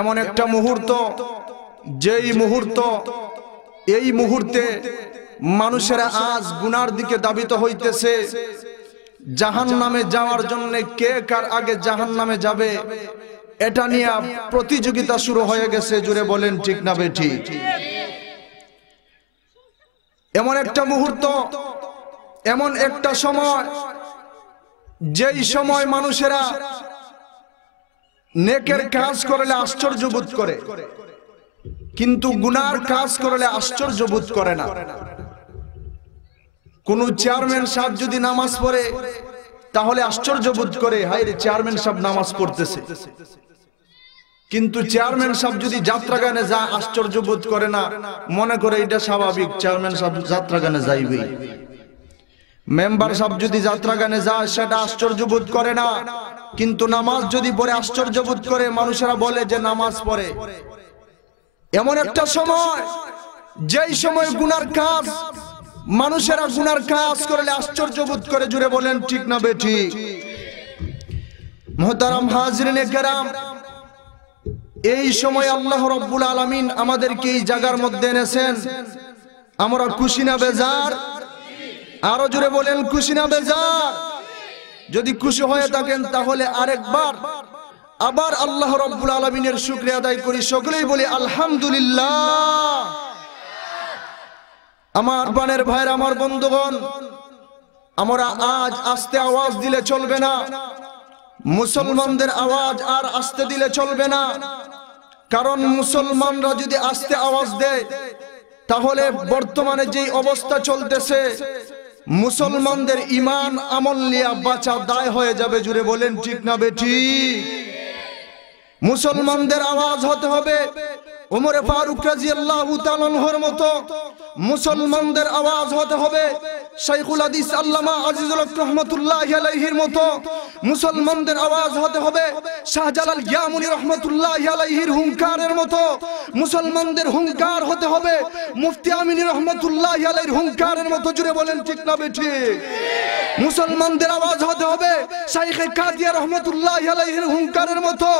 এমন একটা মুহূর্ত, যেই মুহূর্ত এই মুহূর্তে মানুষেরা আজ গুনার দিকে দাবিত হইতেছে। জাহান্নামে যাওয়ার জন্য কে কার আগে জাহান্নামে যাবে এটা নিয়ে প্রতিযোগিতা শুরু হয়ে গেছে। জুড়ে বলেন ঠিক না বেঠিক? এমন একটা মুহূর্ত, এমন একটা সময়, যেই সময় মানুষেরা নেকের কাজ করলে আশ্চর্য বোধ করে, কিন্তু গুনার কাজ করলে আশ্চর্য বোধ করে না। কোন চেয়ারম্যান সাহেব যদি নামাজ পড়ে তাহলে আশ্চর্য বোধ করে, হায় রে চেয়ারম্যান সাহেব নামাজ পড়তেছে। কিন্তু চেয়ারম্যান সাহেব যদি যাত্রা গানে যায় আশ্চর্য বোধ করে না, মনে করে এটা স্বাভাবিক, চেয়ারম্যান সাহেব যাত্রা গানে যাইবেই। মেম্বার সাহেব যদি যাত্রা গানে যায় সেটা আশ্চর্য বোধ করে না, কিন্তু নামাজ যদি পড়ে আশ্চর্য বোধ করে। মানুষেরা বলে যে নামাজ পড়ে। এমন একটা সময়, যেই সময় গুনার কাজ, মানুষেরা গুনার কাজ করলে আশ্চর্য বোধ করে। জুড়ে বলেন ঠিক না বেঠিক? মুহতারাম হাজরিনে কেরাম, এই সময় আল্লাহ রাব্বুল আলামিন আমাদেরকে এই জায়গার মধ্যে এনেছেন। আমরা খুশি না বেজার? আরো জোরে বলেন খুশি না বেজার? যদি খুশি হয়ে থাকেন তাহলে আরেকবার আবার আল্লাহ রাব্বুল আলামিনের শুকরিয়া আদায় করি। সকলেই বলি আলহামদুলিল্লাহ। আমার প্রাণের ভাইরা, আমার বন্ধুগণ, আমরা আজ আস্তে আওয়াজ দিলে চলবে না। মুসলমানদের আওয়াজ আর আস্তে দিলে চলবে না, কারণ মুসলমানরা যদি আস্তে আওয়াজ দেয় তাহলে বর্তমানে যেই অবস্থা চলতেছে মুসলমানদের ঈমান আমল নিয়ে বাঁচা দায় হয়ে যাবে। জুড়ে বলেন ঠিক না বেঠিক? মুসলমানদের আওয়াজ হতে হবে ওমর ফারুক রাদিয়াল্লাহু তাআলা আনহুর মতো। মুসলমানদের আওয়াজ হতে হবে শাইখুল হাদিস আল্লামা আজিজুল হক রাহমাতুল্লাহি আলাইহির মতো। মুসলমানদের আওয়াজ হতে হবে শাহজালাল ইয়ামুনি রাহমাতুল্লাহি আলাইহির হুঙ্কারের মতো। মুসলমানদের হুঙ্কার হতে হবে মুফতি আমিনী রাহমাতুল্লাহি আলাইহির হুঙ্কারের মতো। জুড়ে বলেন ঠিক না বেঠিক? মুসলমানদের আওয়াজ হতে হবে শাইখে কাদিয়া রাহমাতুল্লাহি আলাইহির হুঙ্কারের মতো।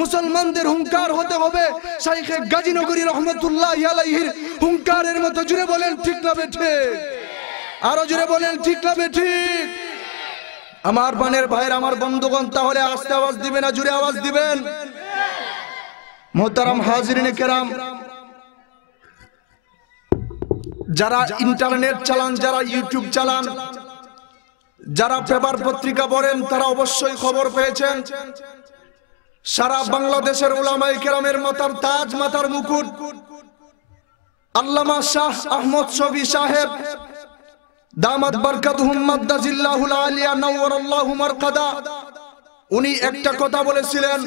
মুসলমানদের হুঙ্কার হতে হবে শাইখে গাজীনগরী রাহমাতুল্লাহি আলাইহির হুঙ্কারের মতো। জুড়ে বলেন ঠিক না বেঠিক? আরো জুড়ে বলেন ঠিক না বেঠিক? আমার বানের ভাইয়ের, আমার বন্ধুগণ, তাহলে আস্তে আওয়াজ দিবেন না জুড়ে আওয়াজ দিবেন? মুহতারাম হাজিরিনে কেরাম, যারা ইন্টারনেট চালান, যারা ইউটিউব চালান, যারা পেপার পত্রিকা পড়েন, তারা অবশ্যই খবর পেয়েছেন সারা বাংলাদেশের উলামায়ে কেরামের মাথার তাজ, মাথার মুকুট আল্লামা শাহ আহমদ শফী সাহেব দামাত বারকাতুহুম মাদ্দাজিল্লাহুল আলিয়া নাওয়ারাল্লাহু মারকাদা, উনি একটা কথা বলেছিলেন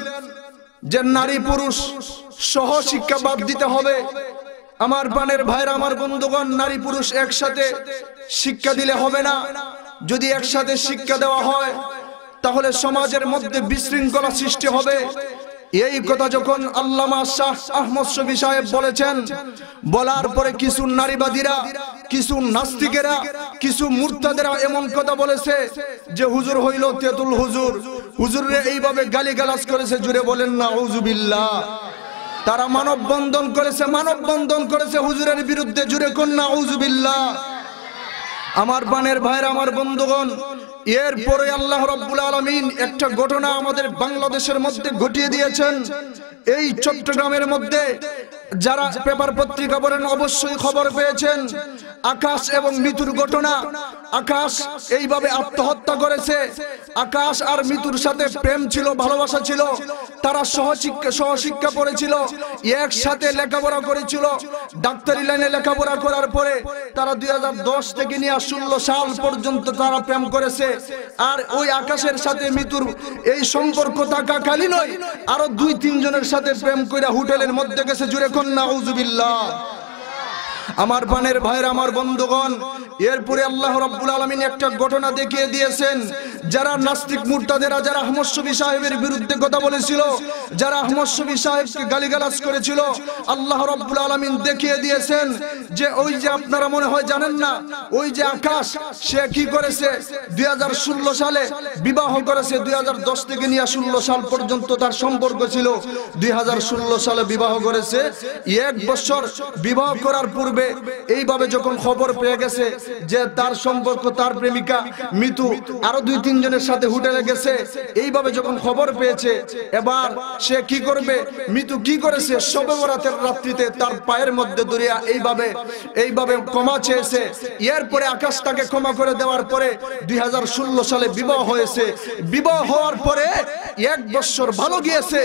যে নারী পুরুষ সহ শিক্ষা বাদ দিতে হবে। আমার প্রাণের ভাইরা, আমার বন্ধুগণ, নারী পুরুষ একসাথে শিক্ষা দিলে হবে না। যদি একসাথে শিক্ষা দেওয়া হয় তাহলে সমাজের মধ্যে বিশৃঙ্খলা সৃষ্টি হবে। এই কথা যখন আল্লামা শাহ আহমদ শফী সাহেব বলেছেন, বলার পরে কিছু নারীবাদীরা, কিছু নাস্তিকেরা, কিছু মুরতাদেরা এমন কথা বলেছে যে হুজুর হইল তেতুল হুজুর, হুজুরে এইভাবে গালিগালাজ করেছে। জুড়ে বলেন নাউযুবিল্লাহ। তারা মানববন্ধন করেছে, মানববন্ধন করেছে হুজুরের বিরুদ্ধে। জুড়ে কোন নাউযুবিল্লাহ। আমার প্রাণের ভাইরা, আমার বন্ধুগণ, এরপরে আল্লাহ রাব্বুল আলামিন একটা ঘটনা আমাদের বাংলাদেশের মধ্যে ঘটিয়ে দিয়েছেন। এই চট্টগ্রামের মধ্যে যারা পেপার পত্রিকা পড়েন অবশ্যই খবর পেয়েছেন আকাশ এবং মিতুর ঘটনা। আকাশ এইভাবে আত্মহত্যা করেছে। আকাশ আর মিতুর সাথে প্রেম ছিল, ভালোবাসা ছিল। তারা সহশিক্ষা পড়েছিল, একসাথে লেখাপড়া করেছিল। ডাক্তারি লাইনে লেখাপড়া করার পরে তারা 2010 থেকে নিয়ে 16 সাল পর্যন্ত তারা প্রেম করেছে। আর ওই আকাশের সাথে মিতুর এই সম্পর্ক থাকাকালীন নয়, আরো 2-3 জনের সাথে প্রেম করে হোটেলের মধ্যে গেছে। জুড়ে কোন নাউযুবিল্লাহ। আমার প্রাণের ভাইরা, আমার বন্ধুগণ, এরপরে আল্লাহ রাব্বুল আলামিন একটা ঘটনা দেখিয়ে দিয়েছেন। যারা নাস্তিক মুরতাদেরা, যারা আহমদ শফী সাহেবের বিরুদ্ধে কথা বলেছিল, যারা আহমদ শফী সাহেবকে গালিগালাজ করেছিল, আল্লাহ রাব্বুল আলামিন দেখিয়ে দিয়েছেন যে ওই যে আপনারা মনে হয় জানেন না, ওই যে আকাশ, সে কি করেছে 2016 সালে বিবাহ করেছে। 2010 থেকে নিয়ে 16 সাল পর্যন্ত তার সম্পর্ক ছিল। 2016 সালে বিবাহ করেছে। 1 বছর বিবাহ করার পূর্বে এইভাবে যখন খবর পেয়ে গেছে যে তার সম্পর্ক, তার প্রেমিকা মিতু আরো 2-3 জনের সাথে হোটেলে গেছে, এইভাবে যখন খবর পেয়েছে, এবার সে কি করবে? মিতু কি করেছে? শবে বরাতের রাত্রিতে তার পায়ের মধ্যে দরিয়া এইভাবে ক্ষমা চেয়েছে। এরপরে আকাশ তাকে ক্ষমা করে দেওয়ার পরে 2016 সালে বিবাহ হয়েছে। বিবাহ হওয়ার পরে 1 বছর ভালো গিয়েছে।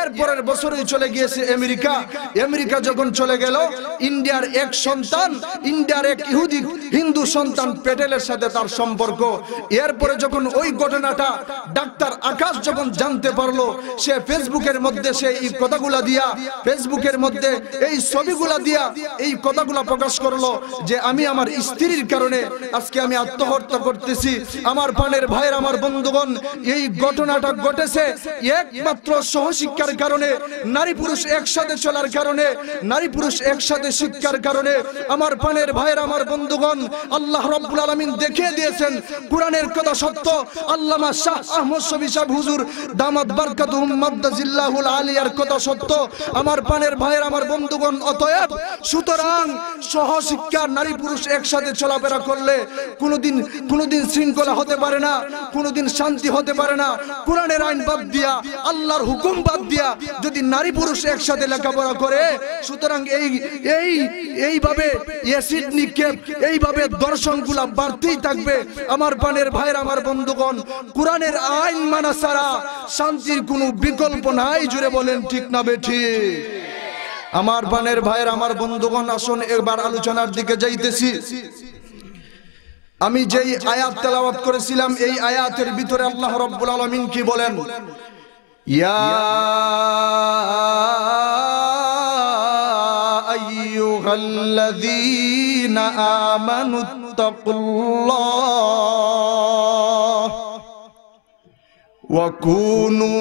এরপরের বছরই চলে গিয়েছে আমেরিকা। আমেরিকা যখন চলে গেল, ইন্ডিয়ার এক সন্তান, ইন্ডিয়ার এক ইহুদি হিন্দু সন্তান পেটেলের সাথে তার সম্পর্ক। এরপরে যখন ওই ঘটনাটা ডাক্তার আকাশ যখন জানতে পারলো, সে ফেসবুকের মধ্যে সে এই কথাগুলা দিয়া, ফেসবুকের মধ্যে এই ছবিগুলা দিয়া এই কথাগুলা প্রকাশ করলো যে আমি আমার স্ত্রীর কারণে আজকে আমি আত্মহত্যা করতেছি। আমার প্রাণের ভাইয়ের, আমার বন্ধুগণ, এই ঘটনাটা ঘটেছে একমাত্র সহশিক্ষার কারণে, নারী পুরুষ একসাথে চলার কারণে, নারী পুরুষ একসাথে শিক্ষার কারণে। আমার প্রাণের ভাইয়ের, আমার বন্ধুগণ, আল্লাহ রাব্বুল আলামিন দেখিয়ে দিয়েছেন কোরআনের কথা সত্য। আল্লামা শাহ আহমদ শফী সাহেব হুজুর দামাত বারকাতুহুম মাদ্দাজিল্লাহুল আলিয়ার কথা সত্য। আমার প্রাণের ভাইয়ের, আমার বন্ধুগণ, অতএব সুতরাং সহশিক্ষা, নারী পুরুষ একসাথে চলাফেরা করলে কোনোদিন শৃঙ্খলা হতে পারে না, কোনোদিন শান্তি হতে পারে না। কোরআনের আইন বাদ দিয়া, আল্লাহর হুকুম বাদ দিয়া যদি নারী পুরুষ একসাথে লেখাপড়া করে, সুতরাং এইভাবে অ্যাসিড নিক্ষেপ, এইভাবে দর্শনগুলা বাড়তেই থাকবে। আমার প্রাণের ভাইয়ের, আমার বন্ধুগণ, কোরআনের আইন মানা ছাড়া শান্তির কোনো বিকল্প নাই। জুড়ে বলেন ঠিক না বেঠিক? আমার প্রাণের ভাইয়ের, আমার বন্ধুগণ, আসুন এবার আলোচনার দিকে যাইতেছি। আমি যেই আয়াত তেলাওয়াত করেছিলাম, এই আয়াতের ভিতরে আল্লাহ রাব্বুল আলামিন কি বলেন? ইয়া আইয়ুহাল্লাযীনা আমানুত্তাকুল্লাহ ওয়া কুনু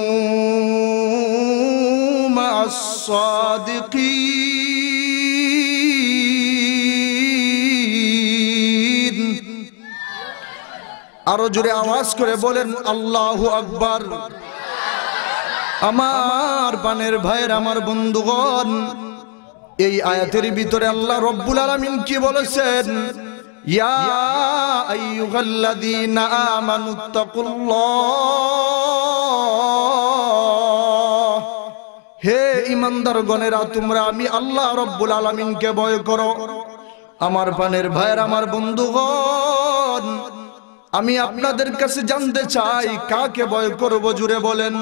মা'আস সাদিকিন। আরো জোরে আওয়াজ করে বলেন আল্লাহু আকবার। আমার প্রাণের ভাইয়ের, আমার বন্ধুগণ, এই আয়াতের ভিতরে আল্লাহ রাব্বুল আলামিন কি বলেছেন? ইয়া আইয়ুহাল্লাযীনা আমানুত্তাকুল্লাহ, হে ঈমানদারগণেরা, তোমরা আমি আল্লাহ রাব্বুল আলামিনকে ভয় করো। আমার প্রাণের ভাইয়ের, আমার বন্ধুগণ, আমি আপনাদের কাছে জানতে চাই, কাকে ভয় করব? জুড়ে বলেন,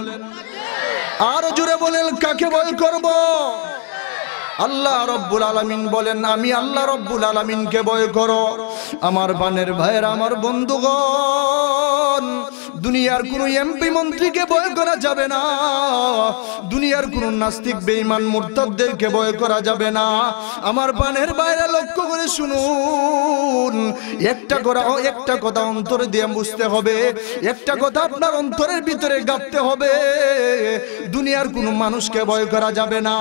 আর জুড়ে বলেন, কাকে ভয় করব? আল্লাহ রাব্বুল আলামিন বলেন, আমি আল্লাহ রাব্বুল আলামিনকে ভয় করো। আমার প্রাণের ভাইয়ের, আমার বন্ধুগণ, দুনিয়ার কোন এমপি মন্ত্রীকে ভয় করা যাবে না, দুনিয়ার কোন নাস্তিক বেঈমান মুরতাদদেরকে ভয় করা যাবে না। আমার প্রাণের ভাইয়েরা, লক্ষ্য করে শুনুন, একটা কথা অন্তরে দিয়ে বুঝতে হবে, একটা কথা আপনার অন্তরের ভিতরে গাঁথতে হবে। দুনিয়ার কোন মানুষকে ভয় করা যাবে না,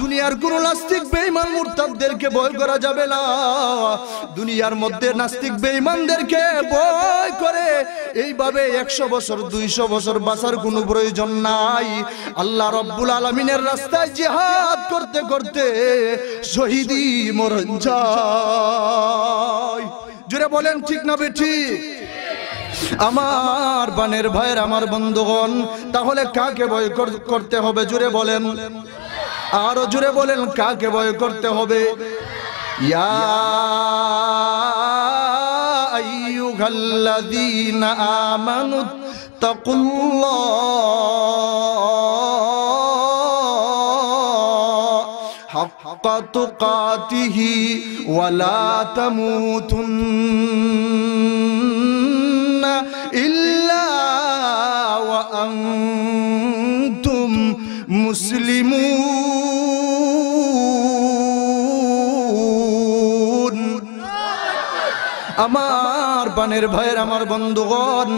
দুনিয়ার কোন নাস্তিক বেঈমান মুরতাদদেরকে ভয় করা যাবে না। দুনিয়ার মধ্যে নাস্তিক বেঈমানদেরকে ভয় করে এইভাবে 100 বছর 200 বছর বাঁচার কোনো প্রয়োজন নাই। আল্লাহ রাব্বুল আলামিনের রাস্তায় জিহাদ করতে করতে শহীদি মরণ যায়। জোরে বলেন ঠিক না বেঠিক? আমার প্রাণের ভাইয়ের, আমার বন্ধুগণ, তাহলে কাকে ভয় করতে হবে? জোরে বলেন, আরো জোরে বলেন, কাকে ভয় করতে হবে? ইয়া আইয়ুহাল্লাযীনা আমানুত্তাকুল্লাহ হাক্কা তুকাতিহি ওয়া লা তামুতুন্না ইল্লা ওয়া আনতুম মুসলিমুন। আমার বানের ভাইয়ের আমার বন্ধুগণ,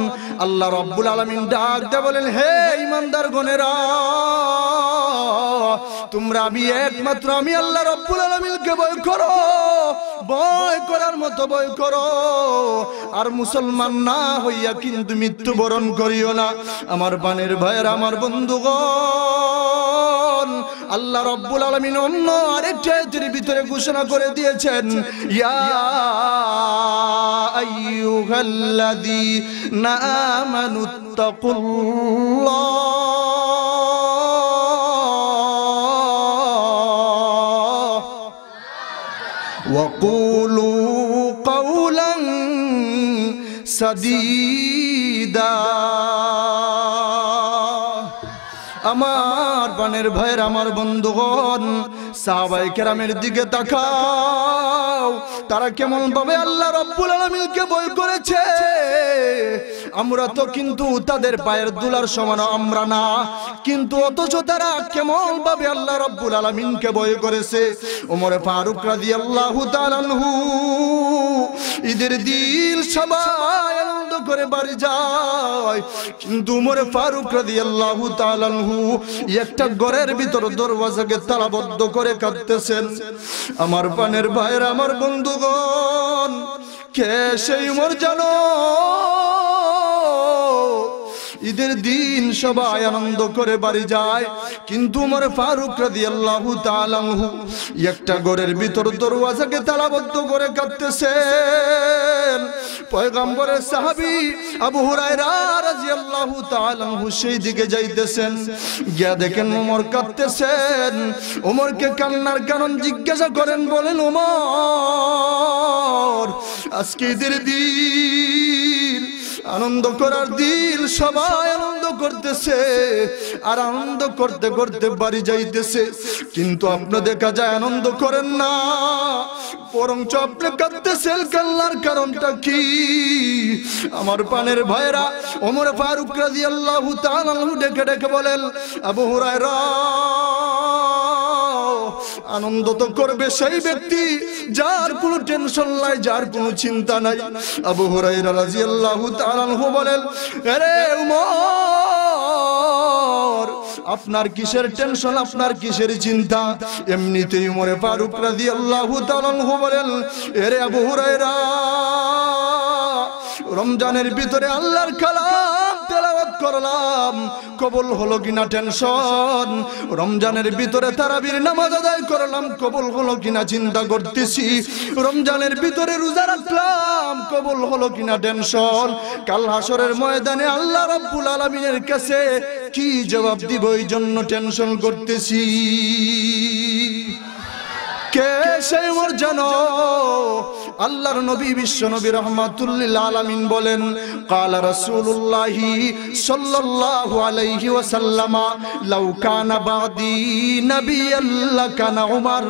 আল্লাহ রাব্বুল আলামিন ডাক দিয়ে বলেন, হে ঈমানদার গণেরা, তোমরা আমি একমাত্র আমি আল্লাহ রাব্বুল আলামিনকে ভয় করো, ভয় করার মতো ভয় করো, আর মুসলমান না হইয়া কিন্তু মৃত্যুবরণ করিও না। আমার বানের ভাইয়ের আমার বন্ধুগণ, আল্লাহ রাব্বুল আলামিন অন্য আরেকটা আয়াতের ভিতরে ঘোষণা করে দিয়েছেন, ইয়া আইয়ুহাল্লাযীনা আমানুত্তাকুল্লাহ ওয়া কুলু কাওলান সাদীদা। আমার বানের ভাইয়ের আমার বন্ধুগণ, সাহাবায়ে কেরামের দিকে তাকাও, তারা কেমন ভাবে আল্লাহ রাব্বুল আলামিনকে ভয় করেছে। আমরা তো কিন্তু তাদের পায়ের দুলার সমান আমরা না, কিন্তু অথচ তারা কেমন ভাবে আল্লাহ রাব্বুল আলামিনকে ভয় করেছে। ওমর ফারুক রাদিয়াল্লাহু তাআলা আনহু ঈদের দিন সবাই আনন্দ করে বাড়ি যায়, কিন্তু ওমর ফারুক রাদিয়াল্লাহু তাআলা আনহু একটা ঘরের ভিতর দরওয়াজাকে তালাবদ্ধ করে কাঁদতেছেন। আমার পানের ভাইয়ের আমার বন্ধুগণ, কে সেই ওমর জানো? ঈদের দিন সবাই আনন্দ করে বাড়ি যায়, কিন্তু ওমর ফারুক রাদিয়াল্লাহু তাআলা আনহু একটা ঘরের ভিতর দরওয়াজাকে তালাবদ্ধ করে কাঁদতেছেন। পয়গম্বরের সাহাবী আবু হুরায়রা রাদিয়াল্লাহু তাআলা আনহু সেই দিকে যাইতেছেন, গিয়া দেখেন ওমর কাঁদতেছেন। ওমরকে কান্নার কারণ জিজ্ঞাসা করেন, বলেন ওমর, আজকে ঈদের দিন, আনন্দ করার দিন, সবাই আনন্দ করতেছে, আর আনন্দ করতে করতে বাড়ি যাইতেছে, কিন্তু আপনি দেখা যায় আনন্দ করেন না, বরঞ্চ আপনি কাঁদতেছেন। কান্নার কারণটা কি? আমার পানের ভাইরা ওমর ফারুক রাদিয়াল্লাহু তাআলা আনহু ডেকে ডেকে বলেন, আবু হুরায়রা, আনন্দ তো করবে সেই ব্যক্তি যার কোনো টেনশন নাই, যার কোনো চিন্তা নাই। আবু হুরায়রা রাদিয়াল্লাহু তাআলা আনহু বলেন, আরে ওমর, আপনার কিসের টেনশন, আপনার কিসের চিন্তা? এমনিতেই ওমর ফারুক রাদিয়াল্লাহু তাআলা আনহু বলেন, আরে আবু হুরায়রা, রমজানের ভিতরে আল্লাহর কালাম তেলাওয়াত করলাম, কবুল হলো কিনা টেনশন। রমজানের ভিতরে তারাবির নামাজ আদায় করলাম, কবুল হলো কিনা চিন্তা করতেছি। রমজানের ভিতরে রোজা রাখলাম, কবুল হলো কিনা টেনশন। কাল হাসরের ময়দানে আল্লাহ রাব্বুল আলামিনের কাছে কি জবাব দিব, এই জন্য টেনশন করতেছি। কে সেই ওমর জানো? আল্লাহর নবী বিশ্ব নবী রাহমাতুল লিল আলামিন বলেন, ক্বালা রাসূলুল্লাহি সাল্লাল্লাহু আলাইহি ওয়াসাল্লাম, লাউ কানা বাদি নাবিয়্যান লাকানা উমর,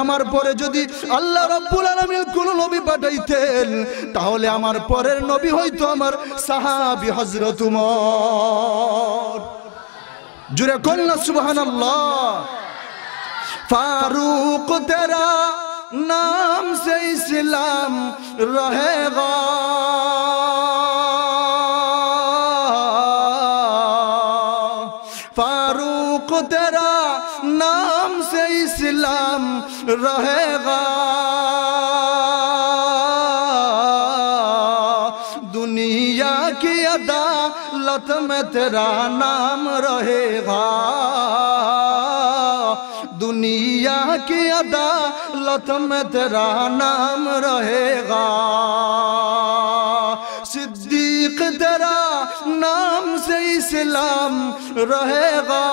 আমার পরে যদি আল্লাহ রাব্বুল আলামিন কোন নবী পাঠাইতেন, তাহলে আমার পরের নবী হয়তো আমার সাহাবী হযরত উমর। জুরে কন্না সুবহানাল্লাহ। फारूक तेरा नाम से इस्लाम रहेगा, फारूक तेरा नाम से इस्लाम रहेगा, दुनिया की अदालत में तेरा नाम रहेगा, दुनिया की अदालत में तेरा नाम रहेगा, सिद्दीक तेरा नाम से इस्लाम रहेगा,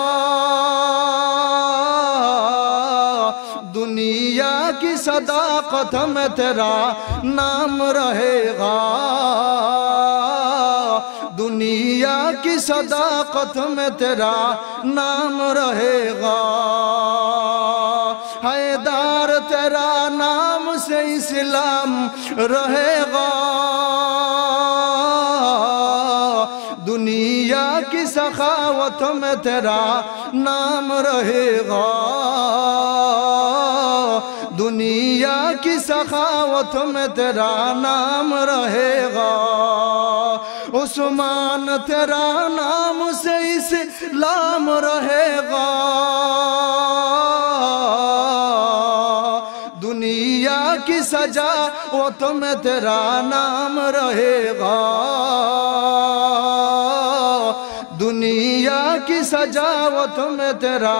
दुनिया की सदाकत में तेरा नाम रहेगा, दुनिया की सदाकत में तेरा नाम रहेगा, हैदर तेरा नाम से इस्लाम रहेगा, दुनिया की सखावत में तेरा नाम रहेगा, दुनिया की सखावत में तेरा नाम रहेगा, उस्मान तेरा नाम से इस्लाम रहेगा, दुनिया की सजावत में तेरा नाम रहेगा, दुनिया की सजावत में तेरा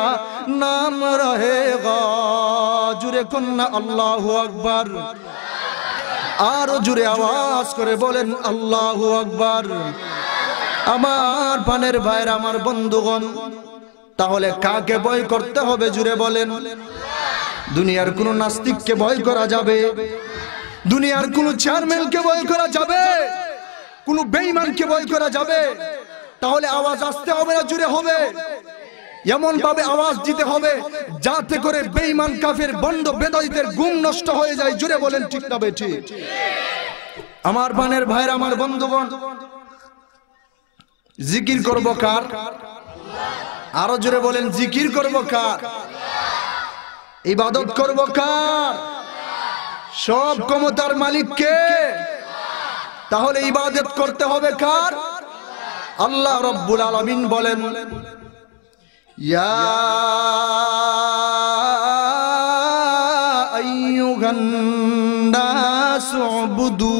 नाम रहेगा। जुरे कन्ना अल्लाहु अकबर, आरो जुरे आवाज करे बोलेन अल्लाहु अकबर। আমার পানের ভাইরা, আমার বন্ধুগণ, তাহলে কাকে ভয় করতে হবে জুরে বলেন? দুনিয়ার কোন নাস্তিককে ভয় করা যাবে? দুনিয়ার কোন চেয়ারম্যানকে ভয় করা যাবে? কোন বেঈমানকে ভয় করা যাবে? তাহলে আওয়াজ আসতে হবে না জুড়ে হবে? এমন ভাবে আওয়াজ দিতে হবে যাতে করে বেঈমান কাফের বন্ড বেদাইতের গুণ নষ্ট হয়ে যায়। জুড়ে বলেন ঠিক না বেঠিক? আমার বানের ভাইরা, আমার বন্ধুগণ, জিকির করব কার? আরো জোরে বলেন, জিকির করব কার? ইবাদত করব কার? সব ক্ষমতার মালিক কে? তাহলে ইবাদত করতে হবে কার? আল্লাহ রাব্বুল আলামিন বলেন, ইয়া আইয়ুহান নাসু উবুদু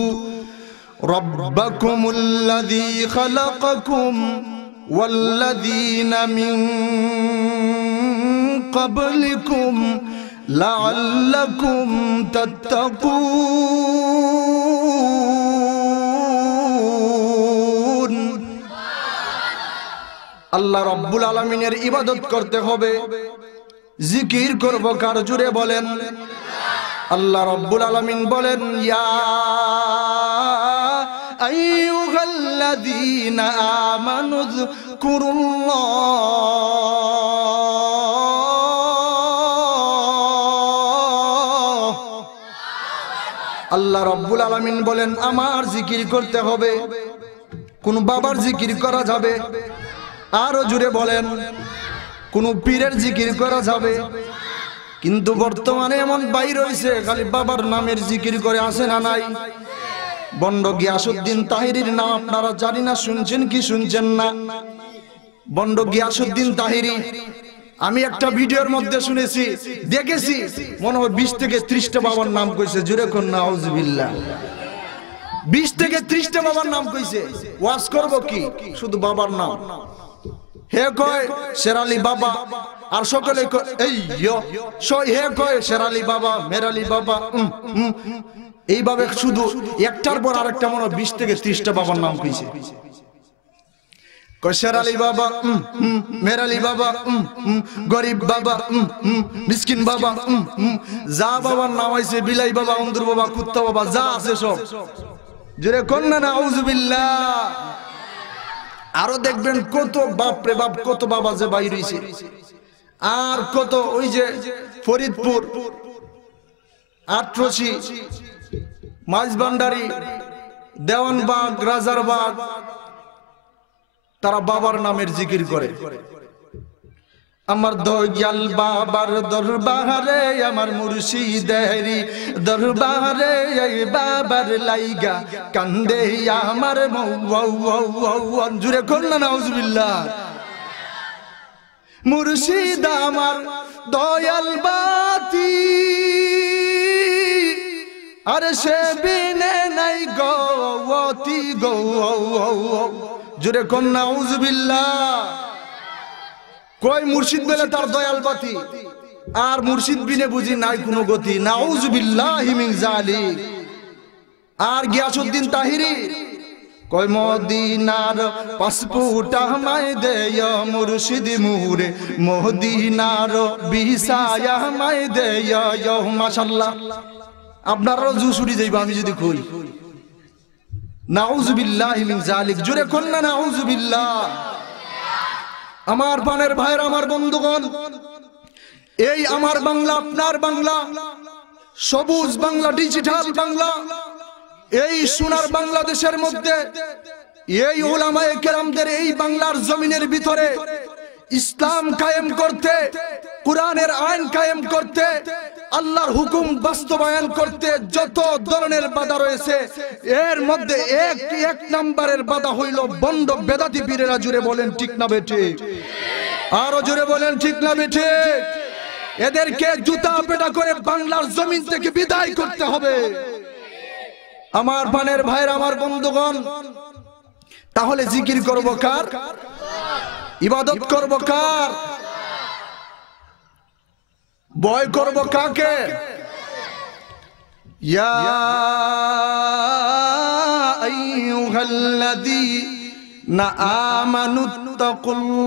রাব্বাকুমুল্লাযী খালাকাকুম ওয়াল্লাযীনা মিন ক্বাবলিকুম লাআল্লাকুম তাত্তাকুন। আল্লাহ রাব্বুল আলামিনের ইবাদত করতে হবে। জিকির করব কার? জুড়ে বলেন। আল্লাহ রাব্বুল আলামিন বলেন, ইয়া আইয়ুহাল্লাযীনা আমানু যকুরুল্লাহ। আল্লাহ রাব্বুল আলামিন বলেন, আমার জিকির করতে হবে। কোন বাবার জিকির করা যাবে? আরো জুড়ে বলেন। কোন পীরের জিকির করা যাবে? কিন্তু বর্তমানে এমন বাইর হইছে খালি বাবার নামের জিকির করে, আসে না নাই? বন্ড গিয়াসউদ্দিন তাহিরির নাম আপনারা জানি না, শুনছেন কি শুনছেন না? বন্ড গিয়াসউদ্দিন তাহিরি, আমি একটা ভিডিওর মধ্যে শুনেছি, দেখেছি, মনে হয় 20 থেকে 30টা বাবার নাম কইছে। জুরে কোন নাউজুবিল্লাহ। 20 থেকে 30টা বাবার নাম কইছে। ওয়াজ করব কি? শুধু বাবার নাম। হে কয় শেরালি বাবা, আর সকলে এই হে কয় শেরালি বাবা, মেরালি বাবা। এইভাবে শুধু একটার পর আরেকটা মনে 20 থেকে 30টা বাবার নাম কইছে। কয় শেরালি বাবা, মেরালি বাবা, গরিব বাবা, মিসকিন বাবা, যা বাবার নাম হইছে, বিলাই বাবা, অন্দুর বাবা, কুত্তা বাবা, যা আছে সব। জোরে কোন না নাউজুবিল্লাহ। আরো দেখবেন কত বাপ রে বাপ, কত বাবা যে বাইর হইছে। আর কত ওই যে ফরিদপুর, আটরশি, মাঝবান্ডারি, দেওয়ানবাগ, রাজারবাগ, তারা বাবার নামের জিকির করে। আমার দয়াল বাবার দরবারে, আমার মুর্শিদেরি দরবারে, এই বাবার লাইগা কান্দে আমার মৌয়া। জুরে কোন না নাউজুবিল্লাহ। মুর্শিদ আমার দয়াল বাতি, আর সে বিনে নাই গতি গো। জুরে কোন নাউজুবিল্লাহ। কই মুর্শিদ বলে তার দয়াল বাতি, আর মুর্শিদ বিনে বুঝি নাই কোনো গতি। নাউজুবিল্লাহি মিন যালিক। আর গিয়াসউদ্দিন তাহিরি কই মদিনার পাসপোর্ট আমায় দেয় মুর্শিদ মুরে, মদিনার ভিসা আমায় দেয়। মাশাআল্লাহ। আপনারা জুসুরি যাইবা আমি যদি কই। নাউজুবিল্লাহি মিন যালিক। জোরে কোন না নাউজুবিল্লাহ। আমার পানের ভাইরা, আমার বন্ধুগণ, এই আমার বাংলা, আপনার বাংলা, সবুজ বাংলা, ডিজিটাল বাংলা, এই সোনার বাংলাদেশের মধ্যে এই উলামায়ে কেরামদের এই বাংলার জমিনের ভিতরে ইসলাম কায়েম করতে, কোরআনের আইন কায়েম করতে, আল্লাহর হুকুম বাস্তবায়ন করতে যত ধরনের বাধা রয়েছে, এর মধ্যে এক নম্বরের বাধা হইল বন্ড বেদাতি পীরেরা। জুড়ে বলেন ঠিক না বেঠিক? আরো জোরে বলেন ঠিক না বেঠিক? এদেরকে জুতা পেটা করে বাংলার জমিন থেকে বিদায় করতে হবে। আমার প্রাণের ভাইরা, আমার বন্ধুগণ, তাহলে জিকির করব কার? ইবাদত করব কার? ভয় করব কাকে? ইয়া আইয়ুহাল্লাযীনা আমানুত্তাকুল্লাহ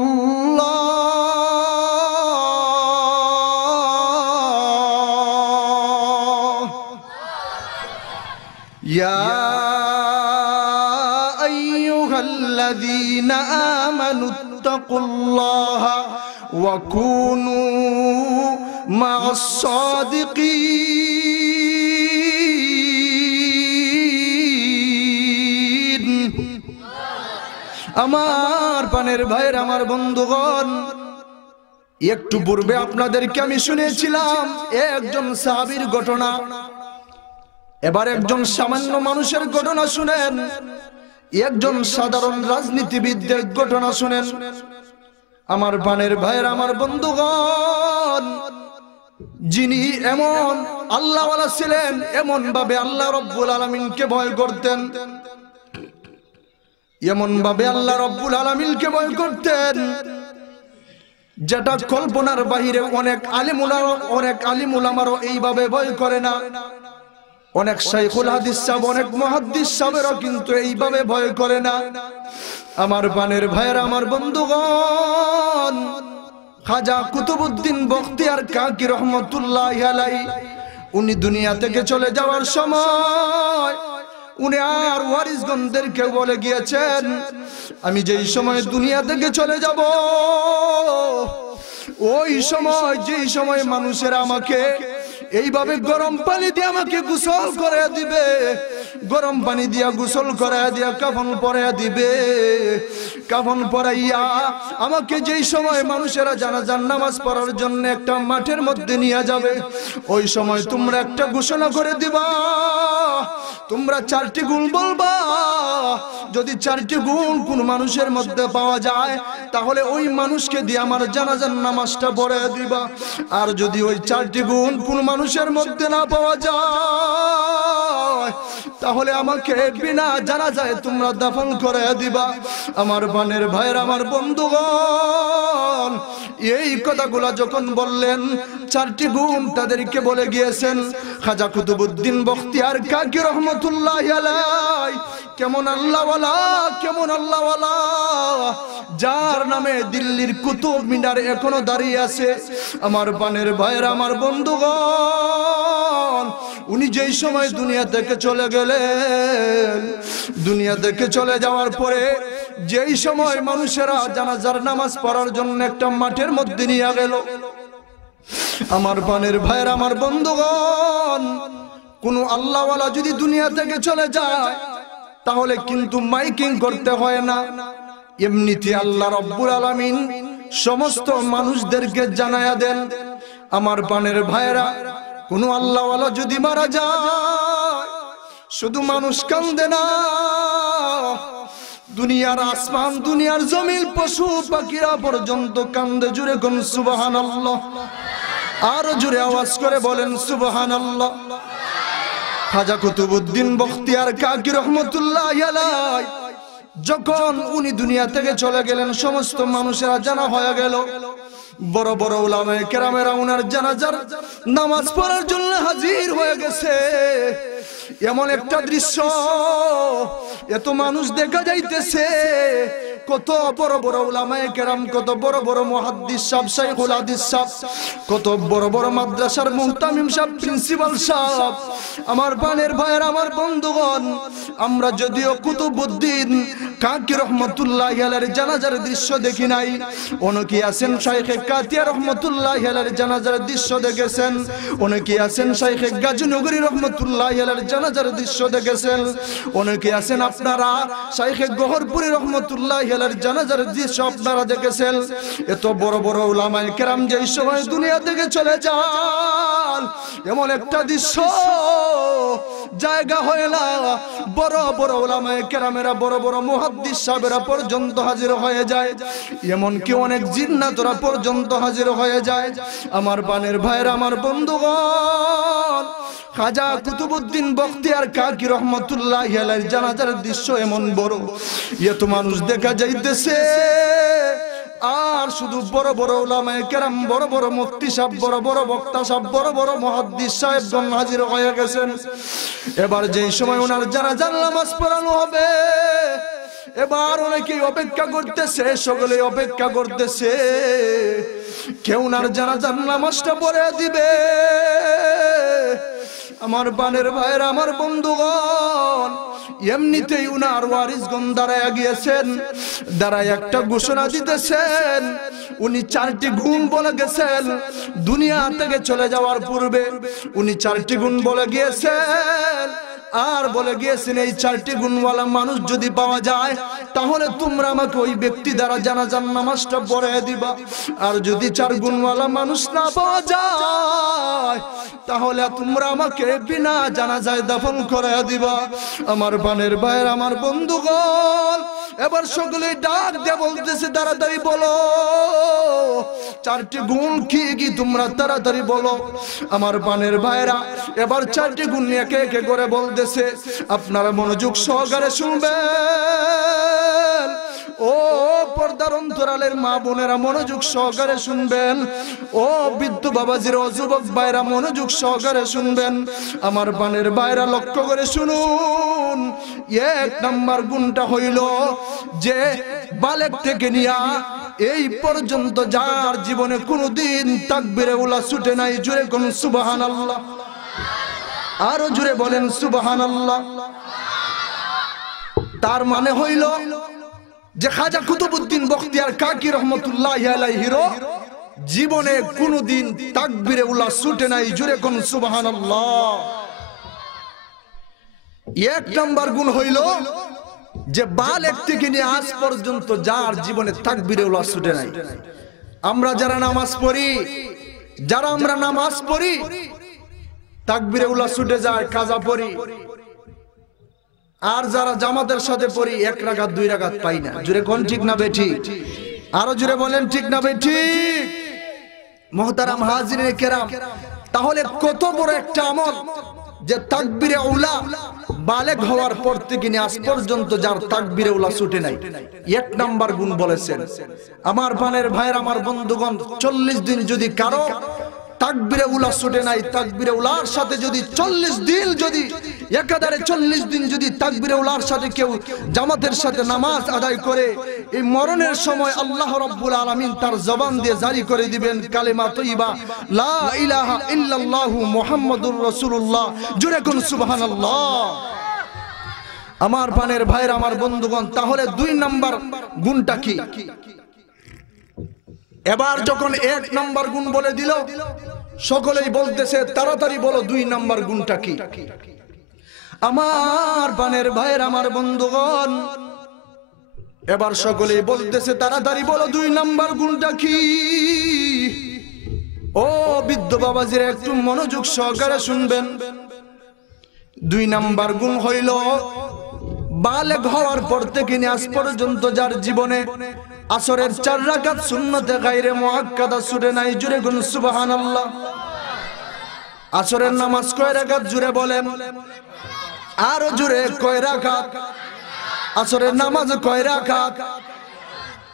ইয়া আইয়ুহাল্লাযীনা আমানুত্তাকুল্লাহ ওয়া কুনু মা'আস সাদিকিন। আমার প্রাণের ভাইয়ের, আমার বন্ধুগণ, একটু পূর্বে আপনাদেরকে আমি শুনেছিলাম একজন সাহাবীর ঘটনা। এবার একজন সামান্য মানুষের ঘটনা শুনেন, একজন সাধারণ রাজনীতিবিদের ঘটনা শুনেন। আমার প্রাণের ভাইয়ের, আমার বন্ধুগণ, যিনি এমন আল্লাহওয়ালা ছিলেন, এমন ভাবে আল্লাহ রব্বুল আলামিনকে ভয় করতেন, এমন ভাবে আল্লাহ রব্বুল আলামিনকে ভয় করতেন, যেটা কল্পনার বাহিরে। অনেক আলিম উলামারও এইভাবে ভয় করে না। অনেক শাইখুল হাদিস সাহেব, অনেক মুহাদ্দিস সাহেবও কিন্তু এইভাবে ভয় করে না। আমার প্রাণের ভাইয়েরা, আমার বন্ধুগণ, খাজা কুতুবউদ্দিন বখতিয়ার কাকি রহমাতুল্লাহি আলাইহি, উনি দুনিয়া থেকে চলে যাওয়ার সময় উনি আর ওয়ারিসগণদেরকে বলে গিয়েছেন, আমি যেই সময় দুনিয়া থেকে চলে যাব, ওই সময় যেই সময় মানুষেরা আমাকে এইভাবে গরম পানি দিয়ে আমাকে গোসল করে দিবে, গরম পানি দিয়া গোসল করে দিয়া কাফন পরাইয়া দিবে, কাফন পরাইয়া আমাকে যেই সময় মানুষেরা জানাজার নামাজ পড়ার জন্য একটা মাঠের মধ্যে নিয়ে যাবে, ওই সময় তোমরা একটা ঘোষণা করে দিবা, তোমরা 4টি গুণ বলবা। যদি 4টি গুণ কোন মানুষের মধ্যে পাওয়া যায়, তাহলে ওই মানুষকে দিয়ে আমার জানাজার নামাজটা পড়াইয়া দিবা। আর যদি ওই 4টি গুণ কোন মানুষের মধ্যে না পাওয়া যায়, তাহলে আমাকে বিনা জানাজায় তোমরা দাফন করে দিবা। আমার প্রাণের ভাইয়ের, আমার বন্ধুগণ, এই কথাগুলা যখন বললেন, 4টি গুণ তাদেরকে বলে গিয়েছেন খাজা কুতুবউদ্দিন বখতিয়ার কাকি রহমাতুল্লাহি আলাইহি। কেমন আল্লাহওয়ালা, কেমন আল্লাহওয়ালা, যার নামে দিল্লির কুতুব মিনার এখনো দাঁড়িয়ে আছে। আমার প্রাণের ভাইয়ের, আমার বন্ধুগণ, উনি যেই সময় দুনিয়া থেকে চলে গেলেন, দুনিয়া থেকে চলে যাওয়ার পরে যেই সময় মানুষেরা জানাজার নামাজ পড়ার জন্য একটা মাঠের মধ্যে নিয়ে গেল, আমার প্রাণের ভাইয়ের, আমার বন্ধুগণ, কোন আল্লাহওয়ালা যদি দুনিয়া থেকে চলে যায়, তাহলে কিন্তু মাইকিং করতে হয় না, এমনিতে আল্লাহ রব্বুল আলামিন সমস্ত মানুষদেরকে জানায়া দেন। আমার প্রাণের ভাইয়েরা, কোন আল্লাহওয়ালা যদি মারা যায়, শুধু মানুষ কান্দে না, দুনিয়ার আসমান, দুনিয়ার জমিন, পশু পাখিরা পর্যন্ত কান্দে। জুড়ে কোন সুবহানাল্লাহ, আরো জুড়ে আওয়াজ করে বলেন সুবহানাল্লাহ। খাজা কুতুবউদ্দিন বখতিয়ার কাকি রহমাতুল্লাহি আলাইহি যখন উনি দুনিয়া থেকে চলে গেলেন, সমস্ত মানুষেরা জানা হয়ে গেল। বড় বড় উলামায়ে কেরামেরা উনার জানাজার নামাজ পড়ার জন্য হাজির হয়ে গেছে। এমন একটা দৃশ্য, এত মানুষ দেখা যাইতেছে, কত বড় বড় উলামায়ে কেরাম, কত বড় বড় মুহাদ্দিস সাহেব, শাইখুল হাদিস সাহেব, কত বড় বড় মাদ্রাসার মুহতামিম সাহেব, প্রিন্সিপাল সাহেব। আমার প্রাণের ভাইয়ের, আমার বন্ধুগণ, আমরা যদিও কুতুবউদ্দিন কাকি রহমাতুল্লাহি আলাইহির জানাজার দৃশ্য দেখি নাই, অনেকে আছেন শাইখে কাতিয়া রহমাতুল্লাহি আলাইহির জানাজার দৃশ্য দেখেছেন, অনেকে আছেন শাইখে গাজীনগরী রহমাতুল্লাহি আলাইহির জানাজার দৃশ্য দেখেছেন, অনেকে আছেন আপনারা শাইখে গহরপুরী রহমাতুল্লাহি আলাইহির জানাজার দৃশ্য আপনারা দেখেছেন। এত বড় বড় উলামায়ে কেরাম যেই সময় দুনিয়া থেকে চলে যান, এমন একটা দৃশ্য জায়গা হয় না, বড় বড় উলামায়ে কেরামেরা, বড় বড় মুহাদ্দিস সাহেবেরা পর্যন্ত হাজির হয়ে যায়, এমন কি অনেক জিন্নাতরা পর্যন্ত হাজির হয়ে যায়। আমার বানের ভাইরা, আমার বন্ধুগণ, খাজা কুতুবউদ্দিন বখতিয়ার কাকি রহমাতুল্লাহি আলাইহির জানাজার দৃশ্য এমন বড়, এত মানুষ দেখা যাইতেছে। আর শুধু বড় বড় উলামায়ে কেরাম, বড় বড় মুফতি সাহেব, বড় বড় বক্তা সাহেব, বড় বড় মুহাদ্দিস সাহেবগণ হাজির হয়ে গেছেন। এবার যেই সময় ওনার জানাজার নামাজ পড়ানো হবে, এবার অনেকেই অপেক্ষা করতেছে, সকলেই অপেক্ষা করতেছে কেউ ওনার জানাজার নামাজটা পড়ে দিবে। আমার বানের ভাইরা, আমার বন্ধুগণ, এমনিতেই উনার ওয়ারিসগণ দাঁড়ায় গিয়েছেন, দাঁড়ায় একটা ঘোষণা দিতেছেন। উনি 4টি গুণ বলে গেছেন দুনিয়া থেকে চলে যাওয়ার পূর্বে। উনি 4টি গুণ বলে গিয়েছেন, আর বলে গিয়েছেন এই 4টি গুণওয়ালা মানুষ যদি পাওয়া যায় তাহলে তোমরা আমাকে ওই ব্যক্তি দ্বারা জানাজার নামাজটা পড়িয়ে দিবা। আর যদি 4 গুণওয়ালা মানুষ না পাওয়া যায় তাহলে তোমরা আমাকে বিনা জানাজায় দাফন করে দিবা। আমার বানের ভাইয়ের, আমার বন্ধুগণ, এবার সকলে ডাক দিয়ে বলতেছে তাড়াতাড়ি বলো 4টি গুণ কি কি তোমরা তাড়াতাড়ি বলো। আমার বানের ভাইরা এবার 4টি গুণ একে একে করে বলতেছে, আপনারা মনোযোগ সহকারে শুনবেন। ও পর্দার অন্তরালের মা বোনেরা মনোযোগ সহকারে শুনবেন, ও বৃদ্ধ বাবাজির, ও যুবক ভাইরা মনোযোগ সহকারে শুনবেন। আমার বানের ভাইরা লক্ষ্য করে শুনুন। 1 নাম্বার গুণটা হইল যে বালেগ থেকে নিয়া এই পর্যন্ত যার জীবনে কোনদিন তাকবীরে উলা ছুটে নাই, জোরে কোন সুবহানাল্লাহ, আরো জোরে বলেন সুবহানাল্লাহ। তার মানে হইল যে খাজা কুতুবউদ্দিন বখতিয়ার কাকি রহমাতুল্লাহি আলাইহির জীবনে কোনদিন তাকবীরে উলা ছুটে নাই, জোরে কোন সুবহানাল্লাহ। 1 নাম্বার গুণ হইল যে বালেগ থেকে নিয়ে আজ পর্যন্ত যার জীবনে তাকবীরে উলা ছুটে নাই। আমরা যারা নামাজ পড়ি, আমরা নামাজ পড়ি তাকবীরে উলা ছুটে যায়, কাজা পড়ি। আর যারা জামাতের সাথে পড়ি 1 রাকাত 2 রাকাত পাই না, জোরে কোন ঠিক না বেঠিক, আরো জোরে বলেন ঠিক না বেঠিক। মুহতারাম হাজিরিনে কেরাম, তাহলে কত বড় একটা আমল যে তাকবীরে উলা বালেগ হওয়ার পর থেকে নিয়ে আজ পর্যন্ত যার তাকবীরে উলা ছুটে নাই। 1 নাম্বার গুণ বলেছেন। আমার বানের ভাইয়ের, আমার বন্ধুগণ, 40 দিন যদি কারো তাকবীরে উলা ছুটে নাই, তাকবীরে উলার সাথে যদি 40 দিন, যদি একাধারে 40 দিন যদি তাকবীরে উলার সাথে কেউ জামাতের সাথে নামাজ আদায় করে, এই মরণের সময় আল্লাহ রাব্বুল আলামিন তার জবান দিয়ে জারি করে দিবেন কালেমা তয়্যিবা লা ইলাহা ইল্লাল্লাহু মুহাম্মাদুর রাসূলুল্লাহ, জোরে কোন সুবহানাল্লাহ। আমার বানের ভাইরা, আমার বন্ধুগণ, তাহলে 2 নাম্বার গুণটা কি? এবার যখন 1 নাম্বার গুণ বলে দিল, সকলেই বলতেছে তাড়াতাড়ি বলো 2 নাম্বার গুণটা কি? আমার বানের ভাইয়ের, আমার বন্ধুগণ, এবার সকলেই বলতেছে তাড়াতাড়ি বলো 2 নাম্বার গুণটা কি? ও বৃদ্ধ বাবাজিরা একটু মনোযোগ সহকারে শুনবেন। 2 নাম্বার গুণ হইল বালেগ হওয়ার পর থেকে আজ পর্যন্ত যার জীবনে আসরের 4 রাকাত সুন্নতে গায়রে মুআক্কাদা ছুটে নাই, জোরে কোন সুবহানাল্লাহ। আসরের নামাজ কয় রাকাত জোরে বলেন, আরো জোরে কয় রাকাত? আসরের নামাজ কয় রাকাত?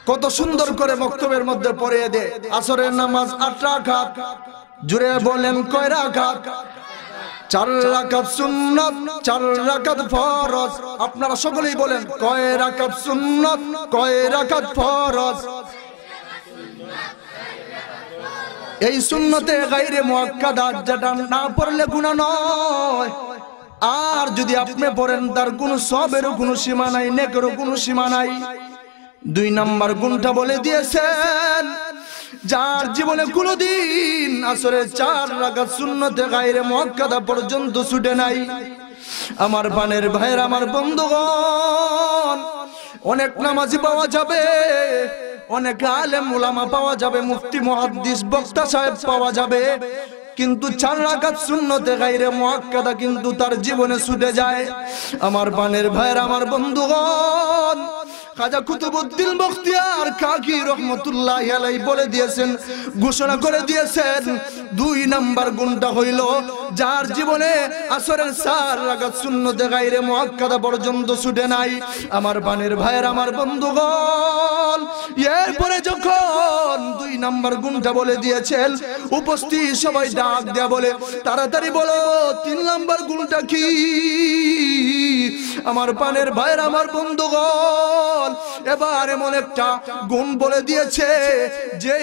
কত সুন্দর করে বক্তব্যের মধ্যে পড়িয়ে দে। আসরের নামাজ 8 রাকাত, জোরে বলেন কয় রাকাত? 4 রাকাত সুন্নাত, 4 রাকাত ফরজ। আপনারা সকলেই বলেন কয় রাকাত সুন্নাত, কয় রাকাত ফরজ? এই সুন্নতে গায়রে মুআক্কাদা যেটা না পড়লে গুনাহ নয়, আর যদি আপনি পড়েন তার কোনো সওয়াবেরও কোনো সীমা নাই, নেকেরও কোনো সীমা নাই। 2 নাম্বার গুণটা বলে দিয়েছেন, যার জীবনে কোনদিন আসরের 4 রাকাত সুন্নতে গায়রে মুআক্কাদা পর্যন্ত ছুটে নাই। আমার বানের ভাইয়ের, আমার বন্ধুগণ, অনেক নামাজি পাওয়া যাবে, অনেক আলেম উলামা পাওয়া যাবে, মুফতি মুহাদ্দিস বক্তা সাহেব পাওয়া যাবে, কিন্তু 4 রাকাত সুন্নতে গায়রে মুআক্কাদা কিন্তু তার জীবনে ছুটে যায়। আমার বানের ভাইয়ের, আমার বন্ধুগণ, খাজা কুতুবউদ্দিন বখতিয়ার কাকি রহমতুল্লাহি আলাইহি বলে দিয়েছেন, ঘোষণা করে দিয়েছেন, 2 নাম্বার গুণটা হইল যার জীবনে আসরের 4 রাকাত সুন্নতে গায়রে মুআক্কাদা পর্যন্ত ছুটে নাই। আমার বানের ভাইয়ের, আমার বন্ধুগণ, এরপরে যখন 2 নাম্বার গুণটা বলে দিয়েছেন, উপস্থিত সবাই ডাক দেয়া বলে, তাড়াতাড়ি বলো 3 নাম্বার গুণটা কি? আমার পানের ভাইয়ের, আমার বন্ধুগণ, এবার এমন একটা গুণ বলে দিয়েছে যে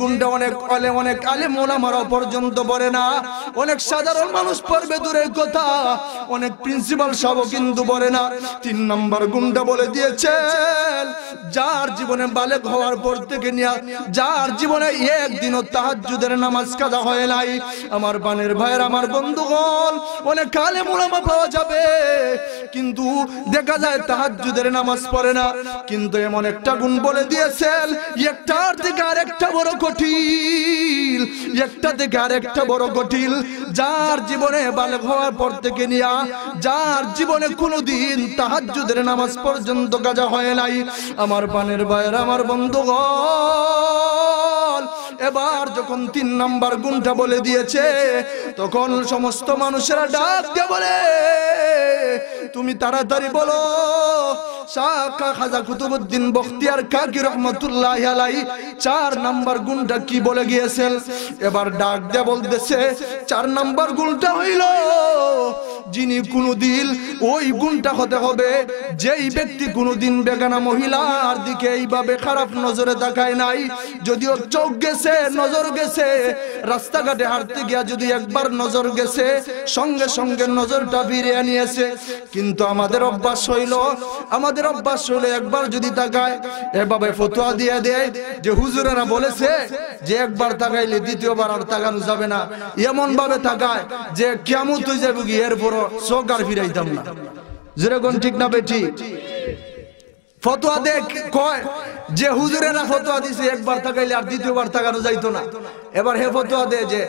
গুণটা অনেক আলেম ওলামারা পর্যন্ত বলে না, অনেক সাধারণ মানুষ পড়বে দূরের কথা, অনেক প্রিন্সিপাল সাহেবও কিন্তু বলে না। 3 নাম্বার গুণটা বলে দিয়েছে, যার জীবনে বালেগ হওয়ার পর থেকে নিয়ে যার জীবনে একদিনও তাহাজ্জুদের নামাজ কাজা হয় নাই। আমার বানের ভাইয়ের, আমার বন্ধুগণ, অনেক আলেম ওলামা পাওয়া যাবে কিন্তু দেখা যায় তাহাজ্জুদের নামাজ পড়ে না। কিন্তু এমন একটা গুণ বলে দিয়েছেন, একটার থেকে আরেকটা বড় কঠিন, একটা থেকে আরেকটা বড় কঠিন। যার জীবনে বালেগ হওয়ার পর থেকে নিয়ে যার জীবনে কোনোদিন তাহাজ্জুদের নামাজ পর্যন্ত কাজা হয় নাই। আমার পানের ভাইয়ের, আমার বন্ধুগণ, এবার যখন 3 নাম্বার গুণটা বলে দিয়েছে, তখন সমস্ত মানুষেরা ডাক দিয়ে বলে, তুমি তাড়াতাড়ি বলো শাহ খাজা কুতুবউদ্দিন বখতিয়ার কাকি রহমতুল্লাহি আলাইহি 4 নাম্বার গুণটা কি বলে গিয়েছেন। এবার ডাক দিয়ে বলতেছে, 4 নাম্বার গুণটা হইল, যিনি কোনদিন, ওই গুণটা হতে হবে যেই ব্যক্তি কোনদিন বেগানা মহিলার দিকে এইভাবে খারাপ নজরে তাকায় নাই। যদিও চোখ গেছে, নজর গেছে, রাস্তাঘাটে হাঁটতে গিয়া যদি একবার নজর গেছে, সঙ্গে সঙ্গে নজরটা ফিরিয়ে নিয়েছে। কিন্তু আমাদের অভ্যাস হইল একবার যদি তাকায় এভাবে ফতোয়া দিয়ে দেয় যে হুজুরেরা বলেছে যে একবার তাকাইলে দ্বিতীয়বার আর তাকানো যাবে না, এমন ভাবে তাকায় যে কিয়ামত হয়ে যাবে, এরপর চোখ আর ফিরাইতাম না। যেরকম ঠিক না বেটি? ফতোয়া দেখ কয় যে হুজুরেরা ফতোয়া দিছে একবার তাকাইলে আর দ্বিতীয়বার তাকানো যাইতো না, এবার হে ফতোয়া দে যে